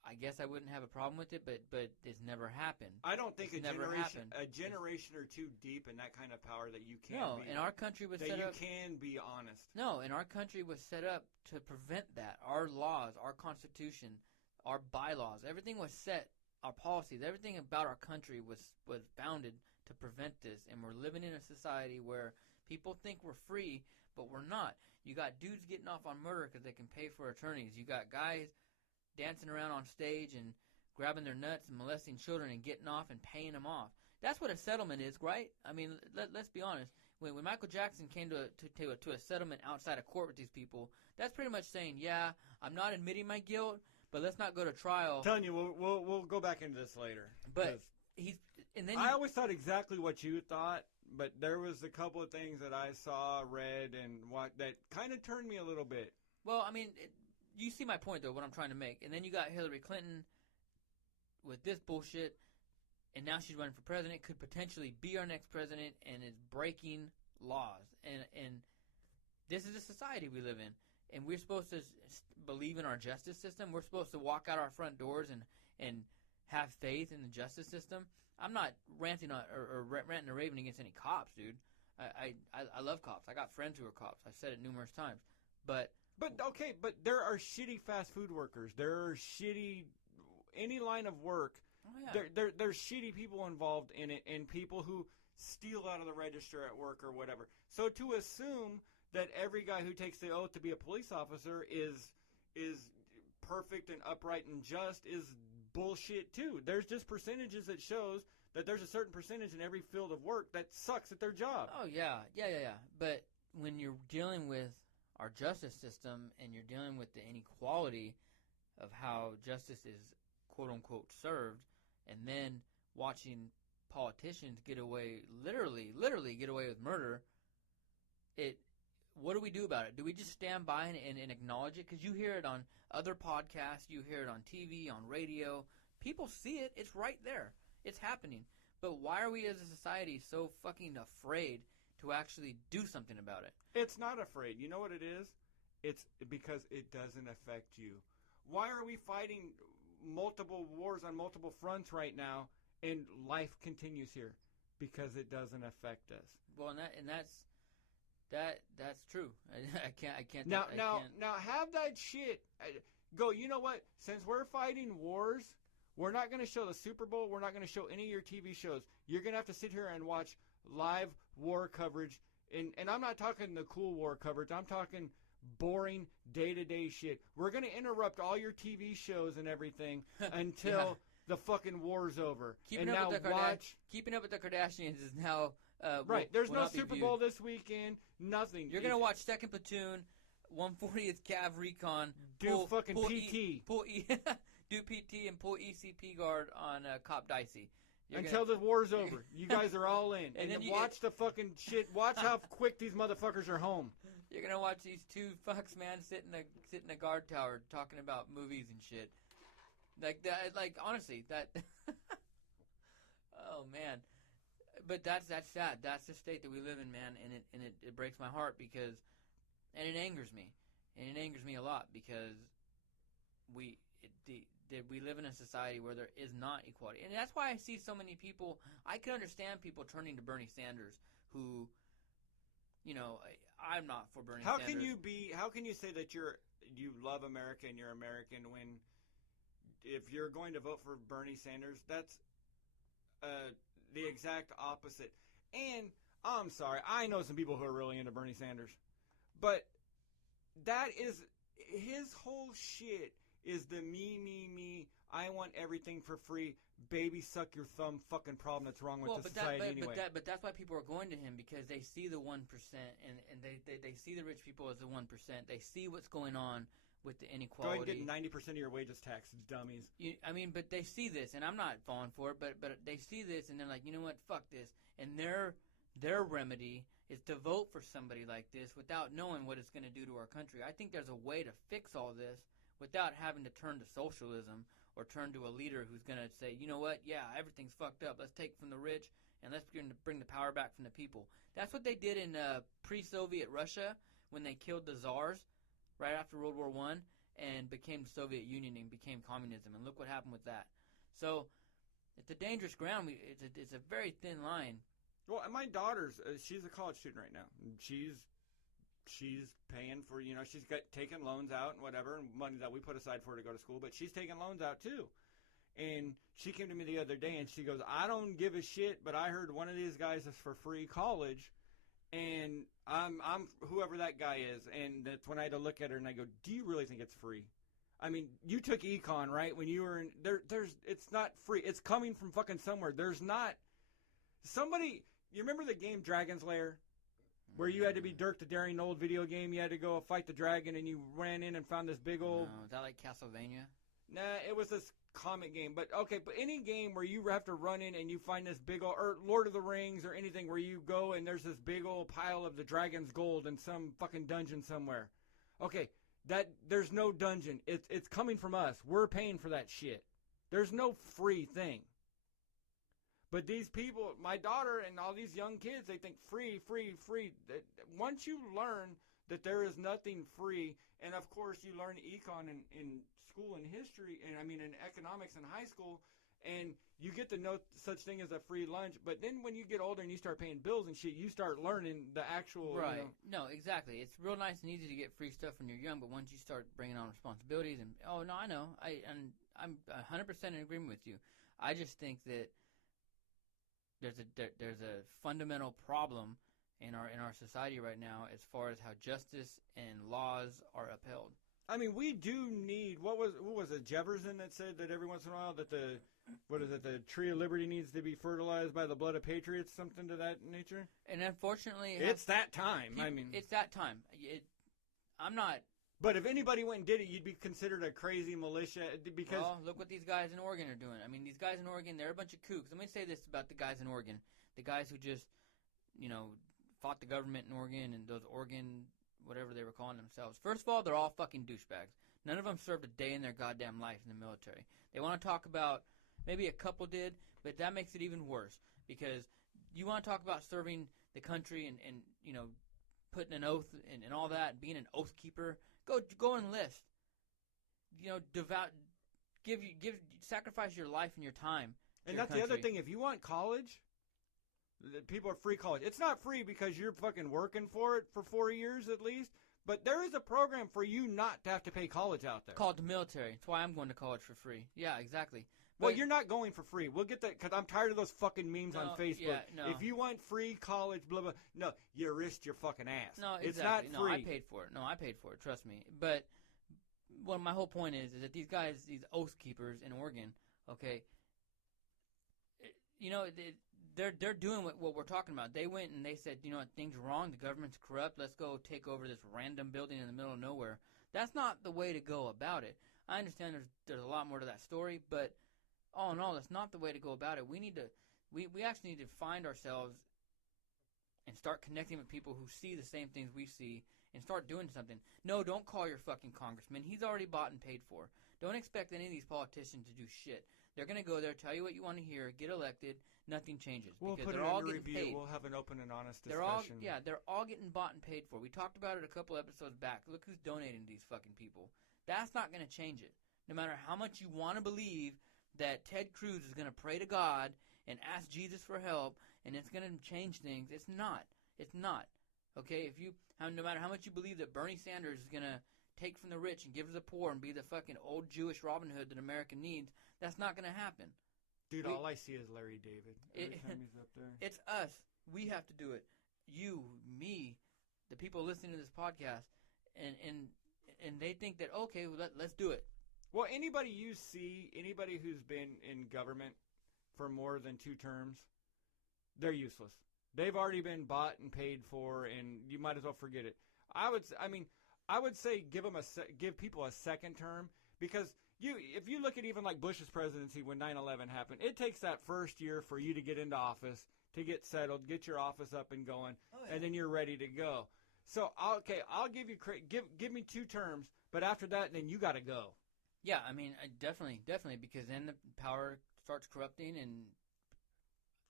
I guess I wouldn't have a problem with it. But it's never happened. I don't think a generation or two deep in that kind of power that you can. No, and our country was set up. You can be honest. No, and our country was set up to prevent that. Our laws, our constitution, our bylaws, everything was set. Our policies, everything about our country was founded to prevent this. And we're living in a society where people think we're free, but we're not. You got dudes getting off on murder because they can pay for attorneys. You got guys dancing around on stage and grabbing their nuts and molesting children and getting off and paying them off. That's what a settlement is, right? I mean, let's be honest. When Michael Jackson came to a settlement outside of court with these people, that's pretty much saying, yeah, I'm not admitting my guilt, but let's not go to trial. I'm telling you, we'll go back into this later. But I always thought exactly what you thought, but there was a couple of things that I saw, read, and what that kind of turned me a little bit. Well, I mean, you see my point, though, what I'm trying to make. And then you got Hillary Clinton with this bullshit, and now she's running for president, could potentially be our next president, and is breaking laws. And this is the society we live in. And we're supposed to believe in our justice system. We're supposed to walk out our front doors and have faith in the justice system. I'm not ranting or ranting or raving against any cops, dude. I love cops. I got friends who are cops. I've said it numerous times. But there are shitty fast food workers. There are shitty any line of work. Oh, yeah. There's shitty people involved in it, and people who steal out of the register at work or whatever. So to assume that every guy who takes the oath to be a police officer is perfect and upright and just is bullshit too. There's just percentages that shows that there's a certain percentage in every field of work that sucks at their job. Oh yeah. But when you're dealing with our justice system and you're dealing with the inequality of how justice is quote unquote served, and then watching politicians get away, literally get away with murder, what do we do about it? Do we just stand by and acknowledge it? Because you hear it on other podcasts, you hear it on TV, on radio. People see it. It's right there. It's happening. But why are we as a society so fucking afraid to actually do something about it? It's not afraid. You know what it is? It's because it doesn't affect you. Why are we fighting multiple wars on multiple fronts right now and life continues here? Because it doesn't affect us. Well, and that's true. I can't. Now, have that shit go. You know what? Since we're fighting wars, we're not going to show the Super Bowl. We're not going to show any of your TV shows. You're going to have to sit here and watch live war coverage. And I'm not talking the cool war coverage. I'm talking boring day-to-day shit. We're going to interrupt all your TV shows and everything until the fucking war's over. Keeping up with the Kardashians is now... right. There's no Super Bowl this weekend. Nothing. You're going to watch 2nd Platoon, 140th Cav Recon. Do fucking PT. Do PT and pull ECP guard on Cop Dicey. Until the war's over. You guys are all in. And then watch the fucking shit. Watch how quick these motherfuckers are home. You're going to watch these two fucks, man, sit in a guard tower talking about movies and shit. Like, that. Like honestly, that... Oh, man. But that's sad. That's the state that we live in, man, and it breaks my heart because, and it angers me, and it angers me a lot because we live in a society where there is not equality, and that's why I see so many people. I can understand people turning to Bernie Sanders, who, I'm not for Bernie Sanders. How can you say that you love America and you're American when, if you're going to vote for Bernie Sanders, that's the exact opposite. And I'm sorry, I know some people who are really into Bernie Sanders, but that is his whole shit is the me. I want everything for free. Baby, suck your thumb. Fucking problem that's wrong with society anyway. But that's why people are going to him, because they see the 1% and they see the rich people as the 1%. They see what's going on with the Go ahead inequality. and get 90% of your wages taxed, dummies. But they see this, and I'm not falling for it, but they see this, and they're like, you know what, fuck this. And their remedy is to vote for somebody like this without knowing what it's going to do to our country. I think there's a way to fix all this without having to turn to socialism or turn to a leader who's going to say, you know what, yeah, everything's fucked up. Let's take from the rich and let's bring the power back from the people. That's what they did in pre-Soviet Russia when they killed the czars right after World War I and became the Soviet Union and became communism. And look what happened with that. So it's a dangerous ground. It's a very thin line. Well, my daughter's she's a college student right now. She's paying for, she's taking loans out and whatever, and money that we put aside for her to go to school, but she's taking loans out too. And she came to me the other day and she goes, I don't give a shit, but I heard one of these guys is for free college, and I'm whoever that guy is. And that's when I had to look at her and I go, do you really think it's free? I mean, you took econ, right? When you were in it's not free. It's coming from fucking somewhere. There's not somebody. You remember the game Dragon's Lair, where you had to be Dirk the Daring, old video game? You had to go fight the dragon, and you ran in and found this big old. No, is that like Castlevania? Nah, it was this comic game. But okay, but any game where you have to run in and you find this big old, or Lord of the Rings, or anything where you go and there's this big old pile of the dragon's gold in some fucking dungeon somewhere. Okay, there's no dungeon. It's coming from us. We're paying for that shit. There's no free thing. But these people, my daughter and all these young kids, they think free, free, free. Once you learn that there is nothing free, and of course you learn econ in school and history, and in economics in high school, and you get to know such thing as a free lunch. But then when you get older and you start paying bills and shit, you start learning the actual. Right. No, exactly. It's real nice and easy to get free stuff when you're young, but once you start bringing on responsibilities and I know, I'm 100% in agreement with you. I just think that there's a fundamental problem in our society right now as far as how justice and laws are upheld. I mean, we do need what was it Jefferson that said that every once in a while that the tree of liberty needs to be fertilized by the blood of patriots, something to that nature. And unfortunately, it's that time. It's that time. I'm not. But if anybody went and did it, you'd be considered a crazy militia because. Well, look what these guys in Oregon are doing. I mean, these guys in Oregon, they're a bunch of kooks. Let me say this about the guys in Oregon. The guys who just, fought the government in Oregon and those Oregon, whatever they were calling themselves. First of all, they're all fucking douchebags. None of them served a day in their goddamn life in the military. They want to talk about, maybe a couple did, but that makes it even worse because you want to talk about serving the country and putting an oath and all that, being an oath keeper. Go enlist. Sacrifice your life and your time. And that's the other thing. If you want college, people are free college. It's not free because you're fucking working for it for 4 years at least. But there is a program for you not to have to pay college out there. Called the military. That's why I'm going to college for free. Yeah, exactly. But, well, you're not going for free. We'll get that because I'm tired of those fucking memes on Facebook. Yeah, no. If you want free college, blah, blah, no, you risked your fucking ass. No, exactly. It's not free. No, I paid for it. No, I paid for it. Trust me. But my whole point is that these guys, these oath keepers in Oregon, okay, they're doing what we're talking about. They went and they said, things are wrong. The government's corrupt. Let's go take over this random building in the middle of nowhere. That's not the way to go about it. I understand there's a lot more to that story, but all in all, that's not the way to go about it. We actually need to find ourselves and start connecting with people who see the same things we see and start doing something. No, don't call your fucking congressman. He's already bought and paid for. Don't expect any of these politicians to do shit. They're going to go there, tell you what you want to hear, get elected, nothing changes. We'll because put they're it all under getting review. paid. We'll have an open and honest discussion. They're all getting bought and paid for. We talked about it a couple episodes back. Look who's donating to these fucking people. That's not going to change it. No matter how much you want to believe that Ted Cruz is going to pray to God and ask Jesus for help and it's going to change things, it's not. It's not. Okay? No matter how much you believe that Bernie Sanders is going to take from the rich and give to the poor and be the fucking old Jewish Robin Hood that America needs, that's not going to happen. Dude, all I see is Larry David every time he's up there. It's us. We have to do it. You, me, the people listening to this podcast, and they think that, okay, well, let's do it. Well, anybody you see, anybody who's been in government for more than 2 terms, they're useless. They've already been bought and paid for, and you might as well forget it. I I would say give people a second term, because if you look at even like Bush's presidency when 9/11 happened, it takes that first year for you to get into office, to get settled, get your office up and going, and then you're ready to go. So I'll give you give me 2 terms, but after that, then you got to go. Yeah, I mean, definitely, because then the power starts corrupting and.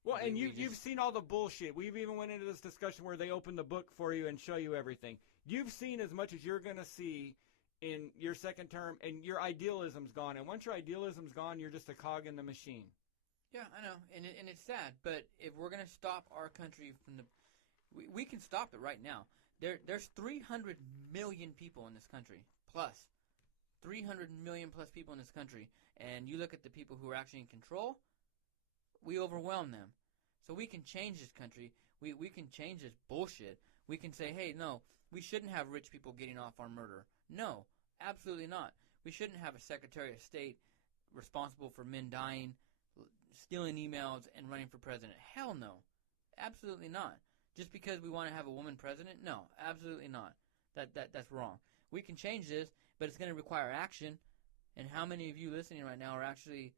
Well, and you've seen all the bullshit. We've even went into this discussion where they open the book for you and show you everything. You've seen as much as you're going to see in your second term, and your idealism's gone. And once your idealism's gone, you're just a cog in the machine. Yeah, I know, and it's sad. But if we're going to stop our country from we can stop it right now. There's 300 million people in this country, plus 300 million plus people in this country, and you look at the people who are actually in control, we overwhelm them. So we can change this country. We can change this bullshit. We can say, hey, no, we shouldn't have rich people getting off on murder. No, absolutely not. We shouldn't have a Secretary of State responsible for men dying, stealing emails, and running for president. Hell no. Absolutely not. Just because we want to have a woman president? No, absolutely not. That's wrong. We can change this, but it's going to require action. And how many of you listening right now are actually,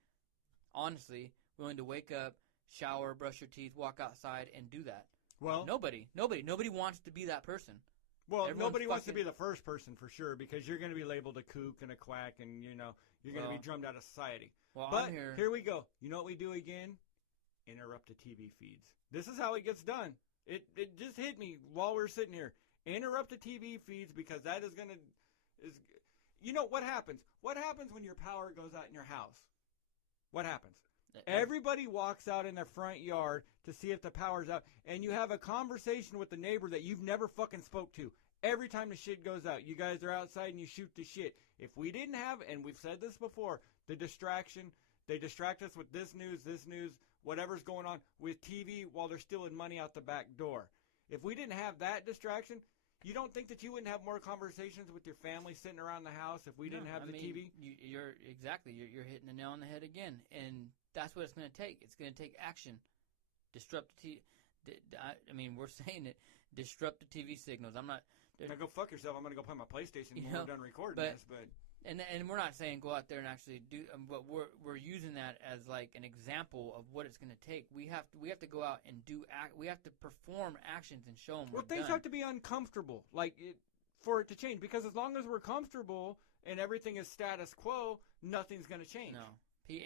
honestly, willing to wake up, shower, brush your teeth, walk outside, and do that? Well, Nobody wants to be that person. Well, Everyone's nobody wants to be the first person for sure, because you're going to be labeled a kook and a quack, and you're going to be drummed out of society. Well, but I'm here. Here we go. You know what we do again? Interrupt the TV feeds. This is how it gets done. It just hit me while we're sitting here. Interrupt the TV feeds, because that is going to you know what happens? What happens when your power goes out in your house? What happens? Everybody walks out in their front yard to see if the power's out, and you have a conversation with the neighbor that you've never fucking spoke to. Every time the shit goes out, you guys are outside and you shoot the shit. If we didn't have, and we've said this before, the distraction, they distract us with this news, whatever's going on with TV while they're stealing money out the back door. If we didn't have that distraction, you don't think that you wouldn't have more conversations with your family sitting around the house if we didn't have the TV? You're hitting the nail on the head again, and that's what it's going to take. It's going to take action. Disrupt the we're saying it. Disrupt the TV signals. I'm not. Now go fuck yourself. I'm going to go play my PlayStation when we're done recording this. But and we're not saying go out there and actually do. But we're using that as like an example of what it's going to take. We have to go out and do. We have to perform actions and show them. Well, things have to be uncomfortable, for it to change. Because as long as we're comfortable and everything is status quo, nothing's going to change. No.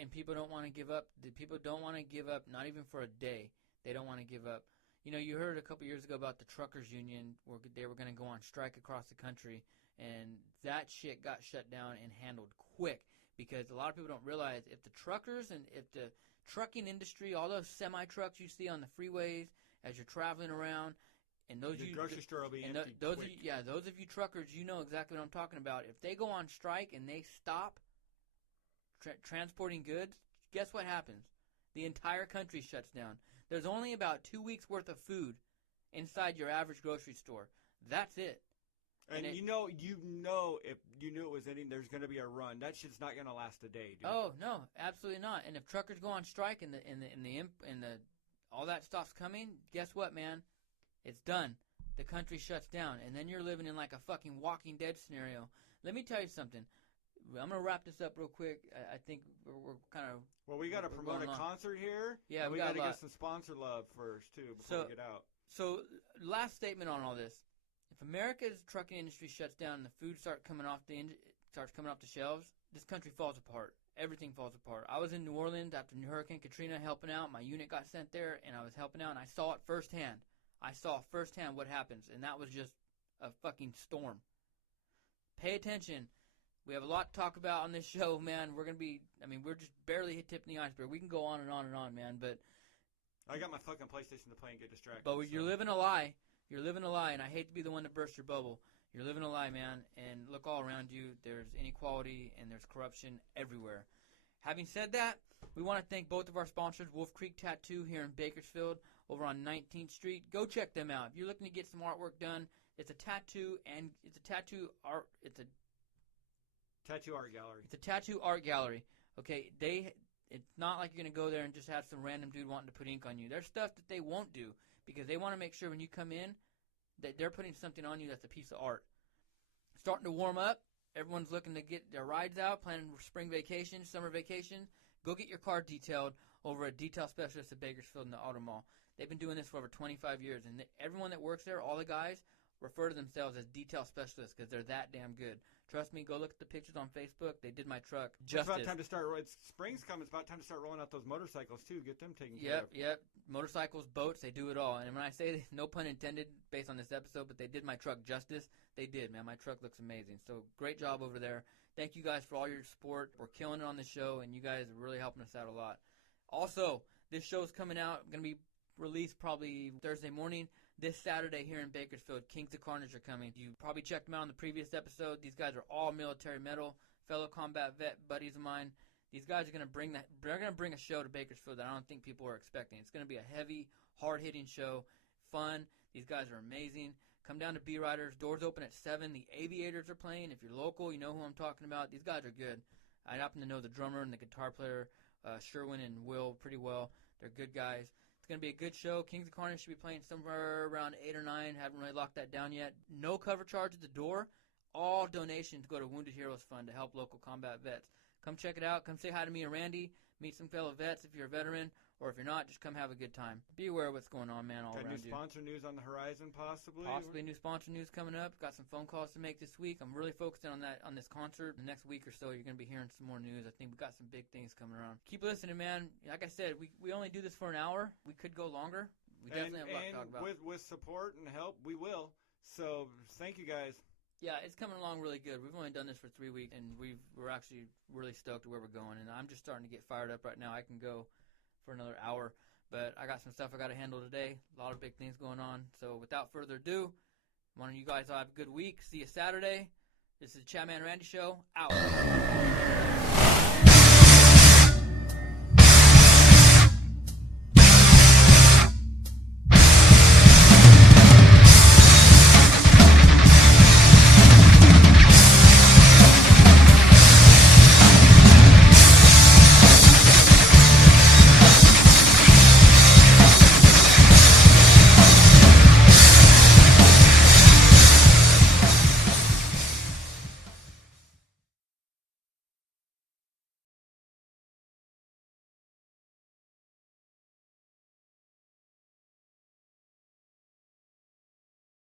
And people don't want to give up. The people don't want to give up, not even for a day. They don't want to give up. You know, you heard a couple years ago about the truckers union where they were going to go on strike across the country, and that shit got shut down and handled quick, because a lot of people don't realize if the truckers and if the trucking industry, all those semi-trucks you see on the freeways as you're traveling around, and those the grocery store will be empty quick. Those of you truckers, you know exactly what I'm talking about. If they go on strike and they stop transporting goods, guess what happens? The entire country shuts down. There's only about 2 weeks worth of food inside your average grocery store. That's it. And if you knew it was ending, there's going to be a run. That shit's not going to last a day, dude. Oh no, absolutely not. And if truckers go on strike and the all that stuff's coming, guess what, man? It's done. The country shuts down, and then you're living in like a fucking Walking Dead scenario. Let me tell you something. I'm going to wrap this up real quick. I think we're kind of... Well, we got to promote a concert here. Yeah, we got to get some sponsor love first, too, before we get out. So, last statement on all this. If America's trucking industry shuts down and the food starts coming off the shelves, this country falls apart. Everything falls apart. I was in New Orleans after Hurricane Katrina helping out. My unit got sent there, and I was helping out, and I saw it firsthand. I saw firsthand what happens, and that was just a fucking storm. Pay attention. We have a lot to talk about on this show, man. We're just barely tipping the iceberg. We can go on and on and on, man, but... I got my fucking PlayStation to play and get distracted. But you're living a lie. You're living a lie, and I hate to be the one to burst your bubble. You're living a lie, man, and look all around you. There's inequality, and there's corruption everywhere. Having said that, we want to thank both of our sponsors, Wolf Creek Tattoo here in Bakersfield, over on 19th Street. Go check them out. If you're looking to get some artwork done, it's a tattoo Tattoo art gallery. It's a tattoo art gallery. Okay, it's not like you're going to go there and just have some random dude wanting to put ink on you. There's stuff that they won't do because they want to make sure when you come in that they're putting something on you that's a piece of art. starting to warm up. Everyone's looking to get their rides out, planning spring vacation, summer vacation. Go get your car detailed over at Detail Specialist at Bakersfield in the Auto Mall. They've been doing this for over 25 years, and everyone that works there, all the guys, refer to themselves as detail specialists because they're that damn good. Trust me, go look at the pictures on Facebook. They did my truck justice. It's about time to start. Spring's coming. It's about time to start rolling out those motorcycles too. Get them taken care of. Yep. Motorcycles, boats, they do it all. And when I say no pun intended, based on this episode, but they did my truck justice. They did, man. My truck looks amazing. So great job over there. Thank you guys for all your support. We're killing it on the show, and you guys are really helping us out a lot. Also, this show's coming out. Going to be released probably Thursday morning. This Saturday here in Bakersfield, Kings of Carnage are coming. You probably checked them out on the previous episode. These guys are all military metal, fellow combat vet buddies of mine. These guys are going to bring that. They're going to bring a show to Bakersfield that I don't think people are expecting. It's going to be a heavy, hard-hitting show, fun. These guys are amazing. Come down to B Riders. Doors open at 7. The Aviators are playing. If you're local, you know who I'm talking about. These guys are good. I happen to know the drummer and the guitar player, Sherwin and Will, pretty well. They're good guys. It's going to be a good show. Kings of Carnage should be playing somewhere around 8 or 9. Haven't really locked that down yet. No cover charge at the door. All donations go to Wounded Heroes Fund to help local combat vets. Come check it out. Come say hi to me and Randy. Meet some fellow vets if you're a veteran. Or if you're not, just come have a good time. Be aware of what's going on, man, all Got around new you. sponsor news on the horizon, possibly? Possibly new sponsor news coming up. Got some phone calls to make this week. I'm really focusing on that, on this concert. The next week or so, you're going to be hearing some more news. I think we got some big things coming around. Keep listening, man. Like I said, we only do this for an hour. We could go longer. We definitely have a lot to talk about. With support and help, we will. So thank you, guys. Yeah, it's coming along really good. We've only done this for 3 weeks, and we're actually really stoked at where we're going. And I'm just starting to get fired up right now. I can go for another hour, but I got some stuff I got to handle today. A lot of big things going on. So without further ado, I want you guys to have a good week. See you Saturday. This is the CHADMAN and RANDY Show. Out.